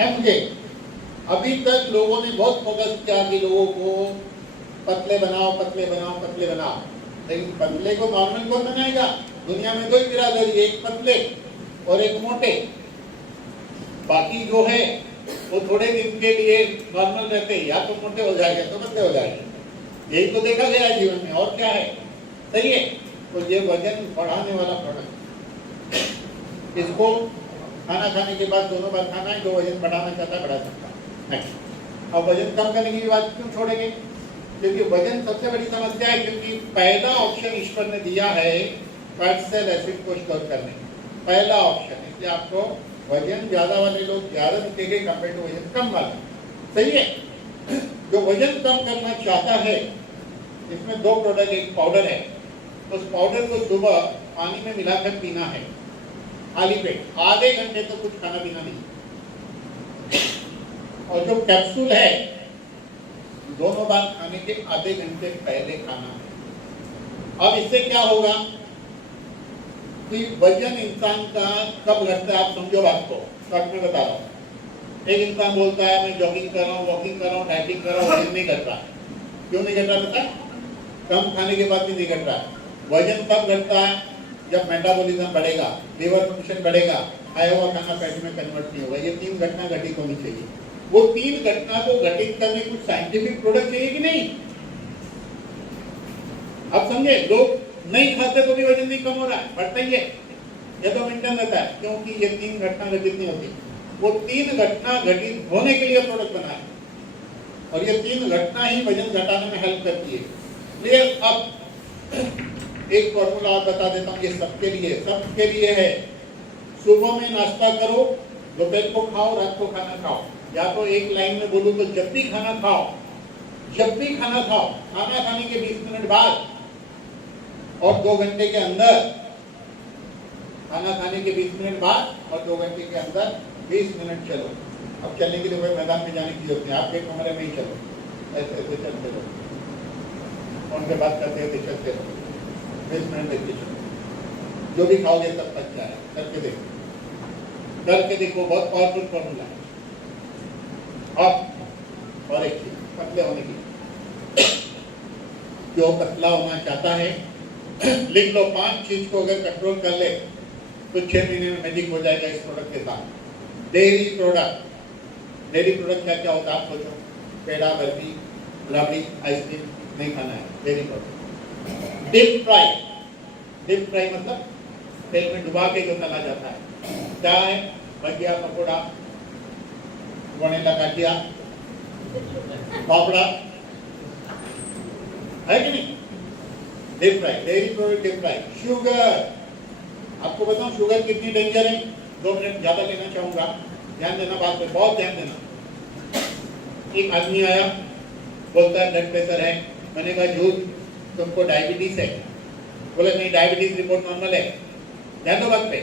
एमजे, अभी तक लोगों ने बहुत फोकस किया कि लोगों को पतले बनाओ, पतले बनाओ, पतले बनाओ। लेकिन पतले को नॉर्मल कौन बनाएगा? दुनिया में 2 ही बिरादरी, एक पतले और एक मोटे। बाकी जो है वो थोड़े दिन के लिए नॉर्मल रहते हैं, या तो मोटे हो जाएंगे तो पतले हो जाएंगे। यही तो देखा गया है जीवन में, और क्या है? सही है। तो ये वजन बढ़ाने वाला प्रोडक्ट, इसको खाना खाने के बाद दोनों बार खाना है। जो वजन बढ़ाना चाहता है बढ़ा सकता है। अब वजन कम करने की बात क्यों छोड़ेंगे? क्योंकि वजन सबसे बड़ी समस्या है, क्योंकि पहला ऑप्शन ईश्वर ने दिया है फैट सेल एसिड को स्टोर करने, पहला ऑप्शन। इसलिए आपको वजन ज्यादा वाले लोग ज्यादा दिखेंगे कंपेयर टू वजन कम वाले। सही है। जो वजन कम करना चाहता है, इसमें 2 प्रोडक्ट, एक पाउडर है, उस पाउडर को सुबह पानी में मिलाकर पीना है खाली पेट, आधे घंटे तो कुछ खाना पीना नहीं। और जो कैप्सूल है दोनों बार खाने के आधे घंटे पहले खाना है। अब इससे क्या होगा कि वजन इंसान का कब घटता है आप समझो बात को, शॉर्ट में बता रहा हूँ। एक इंसान बोलता है मैं जॉगिंग कर रहा हूँ, वॉकिंग कर रहा हूँ, डाइटिंग कर रहा हूँ, वजन नहीं घट रहा। क्यों नहीं घट रहा पता? कम खाने के बाद भी नहीं घट रहा। वजन तब घटता है जब मेटाबॉलिज्म बढ़ेगा, लीवर फंक्शन बढ़ेगा, खाया हुआ खाना फैट में कन्वर्ट नहीं होगा। ये 3 घटना घटित होनी चाहिए। वो 3 घटना को घटित करने कुछ साइंटिफिक प्रोडक्ट चाहिए कि नहीं? आप समझे? लोग नहीं खाते तो भी वजन नहीं कम हो रहा है, बढ़ता ही है, ये तो मेंटेन रहता है, क्योंकि ये 3 घटना घटित नहीं होती। वो 3 घटना घटित होने के लिए प्रोडक्ट बना है और ये 3 घटना ही वजन घटाने में हेल्प करती है। क्लियर? अब एक फॉर्मूला आप बता देता हूँ, ये सबके लिए है। सुबह में नाश्ता करो, दोपहर को खाओ, रात को खाना खाओ। या तो एक लाइन में बोलूं तो जब भी खाना खाओ, खाना खाने के 20 मिनट बाद और 2 घंटे के अंदर, खाना खाने के 20 मिनट बाद और 2 घंटे के अंदर 20 मिनट चलो। अब चलने के लिए मैदान में जाने की जरूरत नहीं, आपके कमरे में ही चलो, ऐसे ऐसे चलते रहो, फोन पे बात करते हुए चलते रहो, 20 मिनट देखते चलो, जो भी खाओगे सब पच जाए। करके देखो, बहुत पावरफुल फॉर्मूला है। अब और एक चीज, पतले होने की, जो पतला होना चाहता है लिख लो, 5 चीज को अगर कंट्रोल कर ले तो 6 महीने में मैजिक हो जाएगा इस प्रोडक्ट के साथ। डेयरी प्रोडक्ट क्या क्या होता है आप सोचो? पेड़ा, बर्फी, रबड़ी, आइसक्रीम नहीं खाना है, डेयरी प्रोडक्ट। डीप फ्राई मतलब तेल में डुबा के जो तला जाता है, क्या है? भजिया, पकौड़ा, वनीला गाठिया, पापड़ा, है कि नहीं? Deep fry, dairy product deep fry. Sugar, आपको बताऊं शुगर कितनी डेंजर है? 2 मिनट ज्यादा लेना चाहूंगा, ध्यान देना बात पे, बहुत ध्यान देना। एक आदमी आया, बोलता है ब्लड प्रेशर है। मैंने कहा झूठ, तुमको डायबिटीज है। बोले नहीं, डायबिटीज रिपोर्ट नॉर्मल है। ध्यान दो बात पे।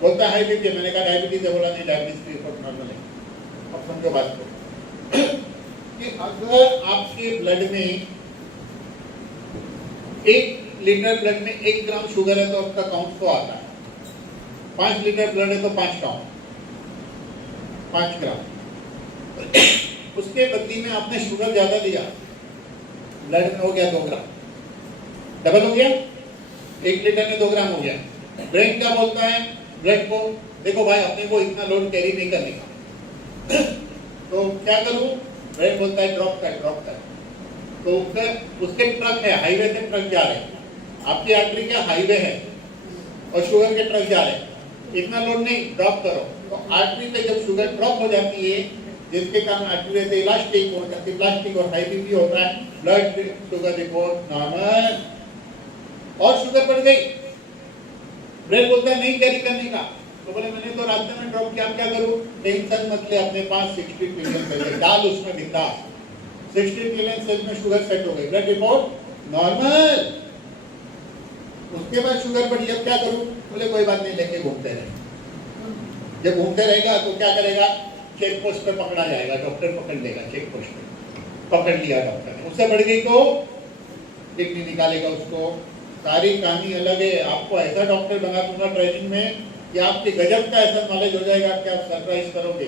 बोलता है बीपी, मैंने कहा डायबिटीज है। बोला नहीं, डायबिटीज रिपोर्ट नॉर्मल है। अब समझो बात को कि अगर आपके ब्लड में 1 लीटर ब्लड में 1 ग्राम शुगर है तो आपका काउंट 100 आता है। 5 लीटर ब्लड है तो 5 काउंट, 5 ग्राम। उसके बदले में आपने शुगर ज्यादा लिया, ब्लड में हो गया 2 ग्राम, डबल हो गया। 1 लीटर में 2 ग्राम हो गया। ब्रेन क्या बोलता है ब्लड को? देखो भाई, अपने को इतना लोड कैरी नहीं करने का तो क्या करूं? ब्रेन बोलता है ड्रॉप कर। तो उसके ट्रक है, हाईवे से ट्रक जा रहे हैं, आपकी आर्टरी क्या हाईवे है और शुगर के ट्रक जा रहे हैं, इतना लोड नहीं, ड्रॉप करो। तो आर्टरी पे जब शुगर ड्रॉप हो जाती है, जिसके कारण आर्टरी से इलास्टिक और हाई बीपी होता है, ब्लड शुगर रिपोर्ट नॉर्मल, और शुगर बढ़ गई। ब्रेन बोलता है नहीं कैरी करने का, तो बोले मैंने तो रास्ते में ड्रॉप किया, क्या करूं? टेंशन मत ले, अपने पास 60 ट्रिलियन सेल डाल, उसमें बिंदास 60 ट्रिलियन सेल में शुगर सेट हो गई, ब्लड रिपोर्ट नॉर्मल। उसके बाद शुगर बढ़ी, अब क्या करूं? बोले कोई बात नहीं, लेके घूमते रहे। जब घूमते रहेगा तो क्या करेगा? चेक पोस्ट पे पकड़ा जाएगा, डॉक्टर पकड़ लेगा, चेक पोस्ट पे पकड़ लिया डॉक्टर ने, उससे बढ़ गई तो किडनी निकालेगा उसको। सारी कहानी अलग है। आपको ऐसा डॉक्टर बना दूंगा ट्रेनिंग में कि आपके गजब का ऐसा नॉलेज हो जाएगा कि आप सरप्राइज करोगे।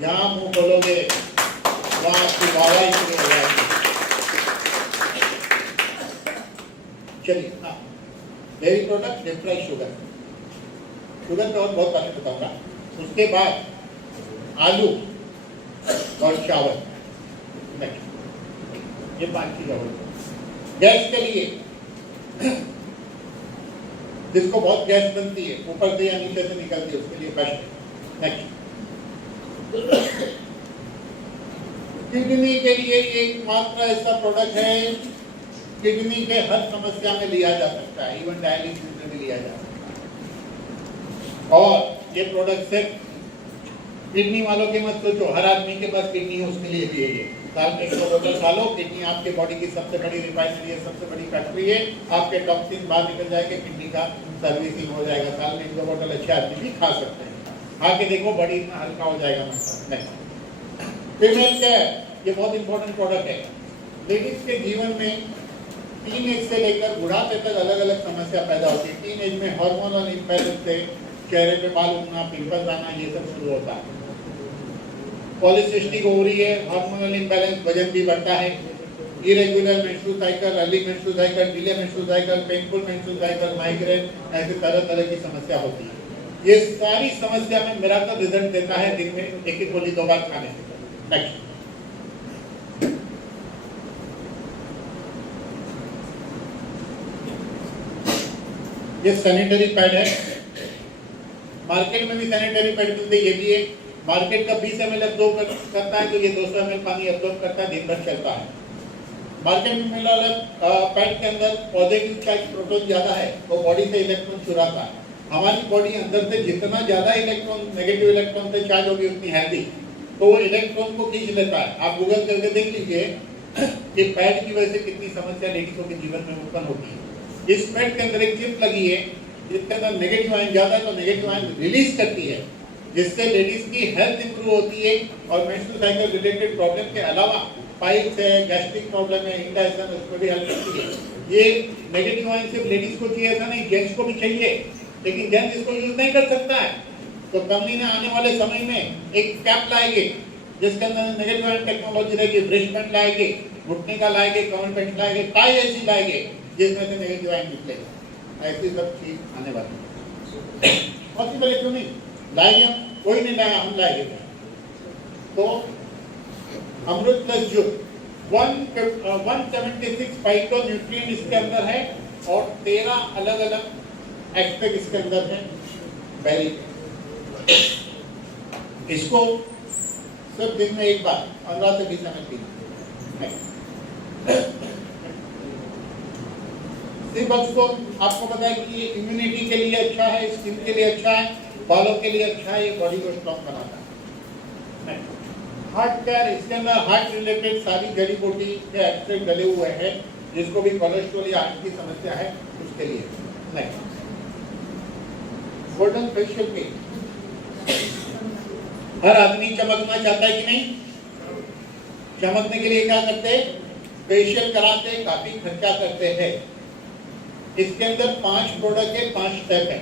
जहां मुंह खोलोगे वहां आपकी वाहवाही शुरू हो जाएगी। चलिए, हाँ, dairy product, deep fry sugar पे और बहुत बातें बताऊंगा। उसके बाद आलू और चावल, ये 5 चीज और। गैस के लिए जिसको बहुत गैस बनती है, ऊपर से या नीचे से निकलती है, उसके लिए बेस्ट। नेक्स्ट, किडनी के लिए एक मात्र ऐसा प्रोडक्ट है, किडनी के हर समस्या में लिया जा सकता है, इवन डायलिसिस में भी लिया जा सकता है। और ये प्रोडक्ट सिर्फ किडनी वालों के मत सोचो, हर आदमी के पास किडनी है उसके लिए भी है ये। साल में 100 बोतल खा लो, किडनी आपके बॉडी की सबसे बड़ी रिफाइनरी है, सबसे बड़ी फैक्ट्री है, आपके टॉक्सिन बाहर निकल जाएंगे, किडनी का सर्विसिंग हो जाएगा। साल में 1-2 बोतल अच्छे आदमी भी खा सकते हैं, खा के देखो बॉडी इतना हल्का हो जाएगा। नहीं, फीमेल क्या है, ये बहुत इंपॉर्टेंट प्रोडक्ट है। लेडीज के जीवन में टीन एज से लेकर बुढ़ापे तक अलग अलग समस्या पैदा होती है। टीन एज में हार्मोनल इम्बैलेंस से चेहरे पे बाल उगना, पिंपल्स आना, ये सब शुरू होता है। पॉलीसिस्टिक ओवरी है, हार्मोनल इम्बैलेंस, वजन भी बढ़ता है। Irregular menstrual cycle, early menstrual cycle, delay menstrual cycle, painful menstrual cycle, migraine, ऐसे तरह तरह की समस्या होती है। ये सारी समस्या में मिराकल रिजल्ट देता है दिन में एक गोली 2 बार खाने से। नेक्स्ट, ये सैनिटरी पैड है। मार्केट में भी सैनिटरी पैड मिलते हैं, ये भी है। मार्केट का 20 ml एब्जॉर्ब करता है, तो ये 200 ml पानी एब्जॉर्ब करता है, दिन भर चलता है। मार्केट में मिला पैड के अंदर पॉजिटिव चार्ज प्रोटॉन ज्यादा है, वो बॉडी से इलेक्ट्रॉन चुराता है। हमारी बॉडी अंदर से जितना ज्यादा इलेक्ट्रॉन, नेगेटिव इलेक्ट्रॉन से चार्ज होगी उतनी हेल्दी, तो वो इलेक्ट्रॉन को खींच लेता है। आप गूगल करके देख लीजिए कि पैड की वजह से कितनी समस्या लेडीजों के जीवन में उत्पन्न होती है। इस पैड के अंदर एक चिप लगी है, जिसके अंदर नेगेटिव आयन ज्यादा है, तो नेगेटिव आयन रिलीज करती है, जिससे लेडीज की हेल्थ इंप्रूव होती है। और मेंस्ट्रुअल साइकिल रिलेटेड प्रॉब्लम के अलावा पाइल्स है, गैस्ट्रिक प्रॉब्लम है, इंडाइजेशन, उसमें भी हेल्प करती है। ये नेगेटिव आयन सिर्फ लेडीज को चाहिए ऐसा नहीं, जेंट्स को भी चाहिए, लेकिन जेंट्स इसको यूज नहीं कर सकता है। तो कंपनी ने आने वाले समय में एक कैप लाएगी, जिसके अंदर नेगेटिव आयन टेक्नोलॉजी रहेगी, ब्रेस्ट बैंड लाएगी, घुटने का लाएगी, कमर बैंड लाएगी, टाई ऐसी लाएगी जिसमें से नेगेटिव आयन निकलेगा। ऐसी सब चीज आने वाली है। पॉसिबल है, क्यों नहीं लाएंगे हम? कोई नहीं लाया, हम लाएंगे। तो अमृत प्लस जो 176 फाइटो न्यूट्रिएंट इसके अंदर है और 13 अलग अलग एक्सट्रैक्ट इसके अंदर है बेरी। इसको सिर्फ दिन में एक बार 15 से 20 ml पीना। सिर्फ आपको पता है कि ये इम्यूनिटी के लिए अच्छा है, स्किन के लिए अच्छा है, बालों के लिए अच्छा है, ये बॉडी को स्ट्रॉन्ग बनाता है। हार्ट केयर, इसके अंदर हार्ट रिलेटेड सारी जड़ी बूटी के एक्सट्रैक्ट डले हुए हैं, जिसको भी कोलेस्ट्रॉल या हार्ट की समस्या है उसके लिए। Next, golden facial kit. हर आदमी चमकना चाहता है कि नहीं? चमकने के लिए क्या करते हैं? फेशियल कराते हैं, काफी खर्चा करते हैं। इसके अंदर 5 प्रोडक्ट है, 5 स्टेप है।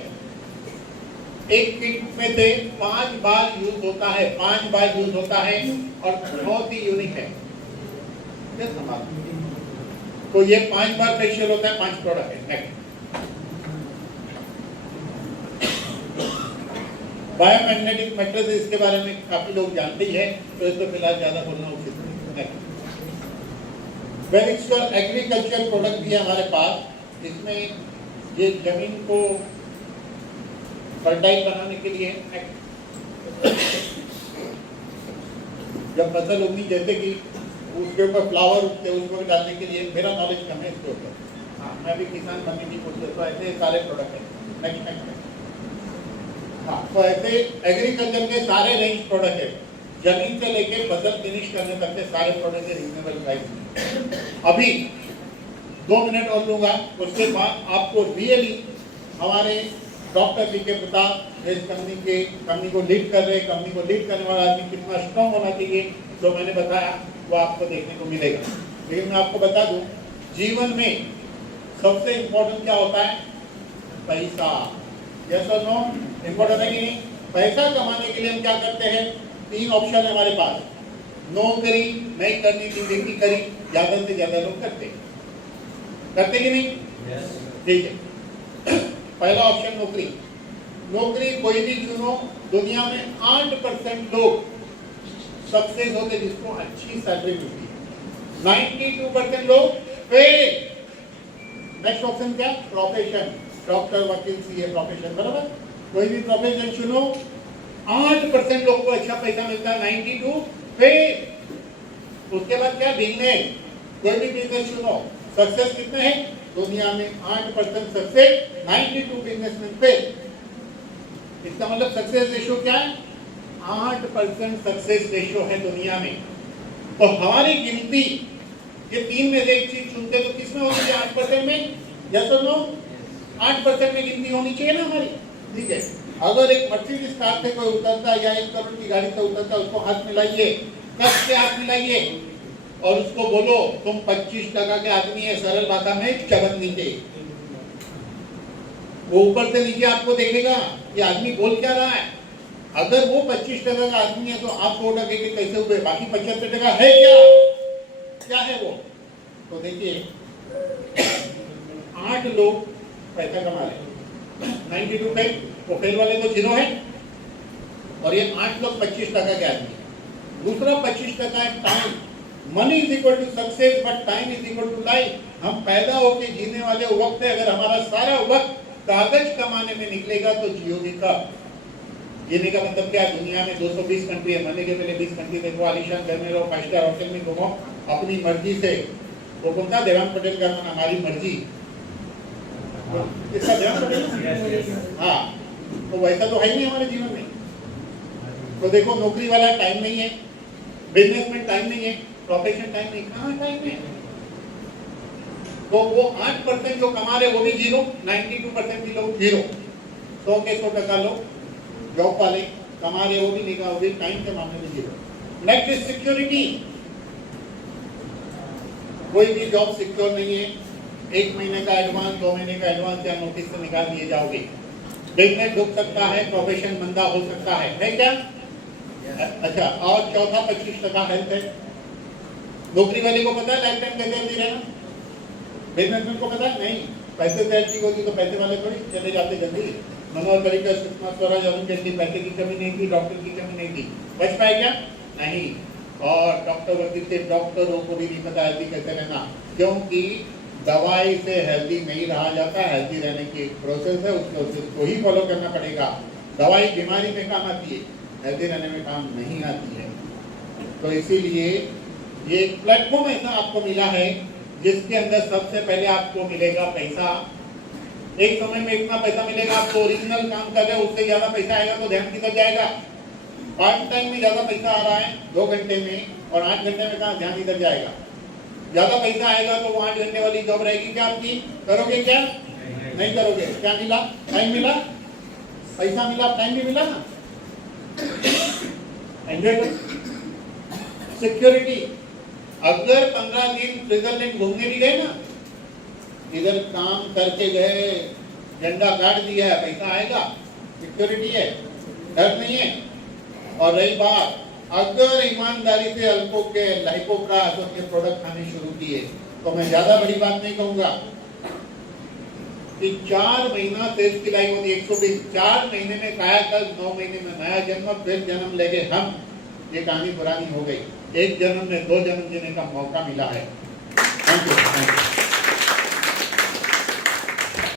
एक किट में से 5 बार यूज होता है, 5 बार यूज होता है और बहुत ही यूनिक है। तो ये 5 बार फेशियल होता है, 5 प्रोडक्ट है। नेक्स्ट, बायोमैग्नेटिक मैट्रेस, इसके बारे में काफी लोग जानते ही है, तो इस पर फिलहाल ज्यादा बोलना उचित नहीं। वेरिक्सर एग्रीकल्चर प्रोडक्ट भी है हमारे पास। इसमें ये जमीन को फर्टाइल बनाने के लिए, जब फसल उगनी, जैसे कि उसके ऊपर फ्लावर उगते, उसको डालने के लिए, मेरा नॉलेज कम है इसके ऊपर। हाँ, मैं भी किसान बनने की कोशिश, तो ऐसे सारे प्रोडक्ट है। नेक्स्ट, हाँ, तो ऐसे एग्रीकल्चर के सारे रेंज प्रोडक्ट है, जमीन से लेके फसल फिनिश करने तक के सारे प्रोडक्ट है रीजनेबल प्राइस में। अभी 2 मिनट और लूंगा, उसके बाद आपको रियली हमारे डॉक्टर सी के प्रताप इस कंपनी को लीड कर रहे, कंपनी को लीड करने वाला आदमी कितना स्ट्रॉन्ग होना चाहिए, जो मैंने बताया वो आपको देखने को मिलेगा। लेकिन मैं आपको बता दूं, जीवन में सबसे इम्पोर्टेंट क्या होता है? पैसा। यस और नो? इम्पोर्टेंट है कि नहीं? पैसा कमाने के लिए हम क्या करते हैं? 3 ऑप्शन है हमारे पास। नौकरी नहीं करनी थी, लेकिन करी, ज्यादा से ज्यादा लोग करते कि नहीं? ठीक है। पहला ऑप्शन नौकरी। नौकरी कोई भी चुनो, दुनिया में 8% लोग सक्सेस होते जिसको अच्छी सैलरी मिलती है, 92% लोग फेल। नेक्स्ट ऑप्शन क्या? प्रोफेशन, डॉक्टर, वकील, सीए, प्रोफेशन, बराबर? कोई भी प्रोफेशन चुनो, 8% लोग को अच्छा पैसा मिलता है, 92 फेल। उसके बाद क्या? बिजनेस, कोई भी बिजनेस चुनो, सक्सेस कितने हैं दुनिया में? 8% सक्सेस, 92 बिजनेसमैन फेल। इसका मतलब सक्सेस रेशियो क्या है? 8% सक्सेस रेशियो है दुनिया में। तो हमारी गिनती ये 3 में से एक चीज चुनते तो किसमें होनी चाहिए? 8% में, यस और नो? 8% में गिनती होनी चाहिए ना हमारी, ठीक है। अगर एक मर्सिडीज कार से कोई उतरता या 1 करोड़ की गाड़ी से उतरता, उसको हाथ मिलाइए, कस के हाथ मिलाइए और उसको बोलो तुम 25% के आदमी है, सरल भाषा में चबन नीचे। वो ऊपर से नीचे आपको देखेगा ये आदमी बोल क्या रहा है। अगर वो 25% का आदमी है तो आप 100% के कैसे हुए? बाकी 75% है क्या है वो? तो देखिए 8 लोग पैसा कमा रहे, 92 पे वो फेल वाले तो 0 है, और ये 8 लोग 25% के आदमी है। दूसरा 25% है time. Money is equal to success but time is equal to life. हम पैदा होकर जीने वाले वक्त है, अगर हमारा सारा वक्त कागज कमाने में निकलेगा तो जियोगे कब? जीने का मतलब क्या? दुनिया में 220 कंट्री है, मरने के पहले 20 कंट्री देखो, आलिशान घर में रहो, 5 स्टार होटल में घूमो अपनी मर्जी से। वो कौन था? देवांग पटेल का नाम, हमारी मर्जी। इसका देवांग पटेल, हाँ। तो वैसा तो है ही नहीं हमारे जीवन में। तो देखो नौकरी वाला टाइम नहीं है, बिजनेस में टाइम नहीं है, प्रोफेशन टाइम नहीं, कहाँ टाइम है? तो वो 8% जो कमा रहे वो भी 0, 92% भी लोग 0। 100 के 100% लोग जॉब वाले कमा रहे वो भी नहीं कमा, वो भी टाइम के मामले में 0। Next is security. कोई भी जॉब सिक्योर नहीं है। 1 महीने का एडवांस, 2 महीने का एडवांस या नोटिस से निकाल दिए जाओगे। बिजनेस डूब सकता है, प्रोफेशन मंदा हो सकता है क्या? अच्छा, और चौथा 25% हेल्थ है। नौकरी वाले को पता है लाइफ टाइम कैसे हेल्दी रहना? बिजनेसमैन को पता है? नहीं। पैसे से हेल्थ ठीक होती तो पैसे वाले थोड़ी चले जाते जल्दी। मनोहर पर्रिकर, सुषमा स्वराज, अरुण जेटली, पैसे की कमी नहीं थी, डॉक्टर की कमी नहीं थी, बच पाए क्या? नहीं। और डॉक्टर वर्दी से डॉक्टरों को भी नहीं पता हेल्दी कैसे रहना, क्योंकि दवाई से हेल्दी नहीं रहा जाता। हेल्दी रहने की एक प्रोसेस है, उस प्रोसेस को ही फॉलो करना पड़ेगा। दवाई बीमारी में काम आती है, हेल्दी रहने में काम नहीं आती है। तो इसीलिए ये एक प्लेटफॉर्म ऐसा आपको मिला है जिसके अंदर सबसे पहले आपको मिलेगा पैसा। एक समय में इतना पैसा मिलेगा, आपको ओरिजिनल काम कर रहे हो उससे ज्यादा पैसा आएगा तो ध्यान किधर जाएगा? पार्ट टाइम में ज्यादा पैसा आ रहा है 2 घंटे में, और 8 घंटे में कहाँ ध्यान इधर जाएगा? ज्यादा पैसा आएगा तो वो 8 घंटे वाली जॉब रहेगी क्या आपकी? करोगे क्या? नहीं करोगे। क्या मिला? टाइम मिला, पैसा मिला, टाइम भी मिला ना। सिक्योरिटी। अगर 15 दिन स्विट्जरलैंड घूमने भी गए ना, इधर काम करके गए, झंडा गाड़ दिया है, पैसा आएगा, सिक्योरिटी है, डर नहीं है। और रही बात, अगर ईमानदारी से अल्को के लाइको का के प्रोडक्ट खाने शुरू किए तो मैं ज्यादा बड़ी बात नहीं कहूंगा कि 4 महीना सेल्स की लाइफ होती है 120, 4 महीने में कायाकल्प, 9 महीने में नया जन्म, फिर जन्म लेके हम, ये कहानी पुरानी हो गई। 1 जन्म में 2 जन्म जीने का मौका मिला है। Thank you.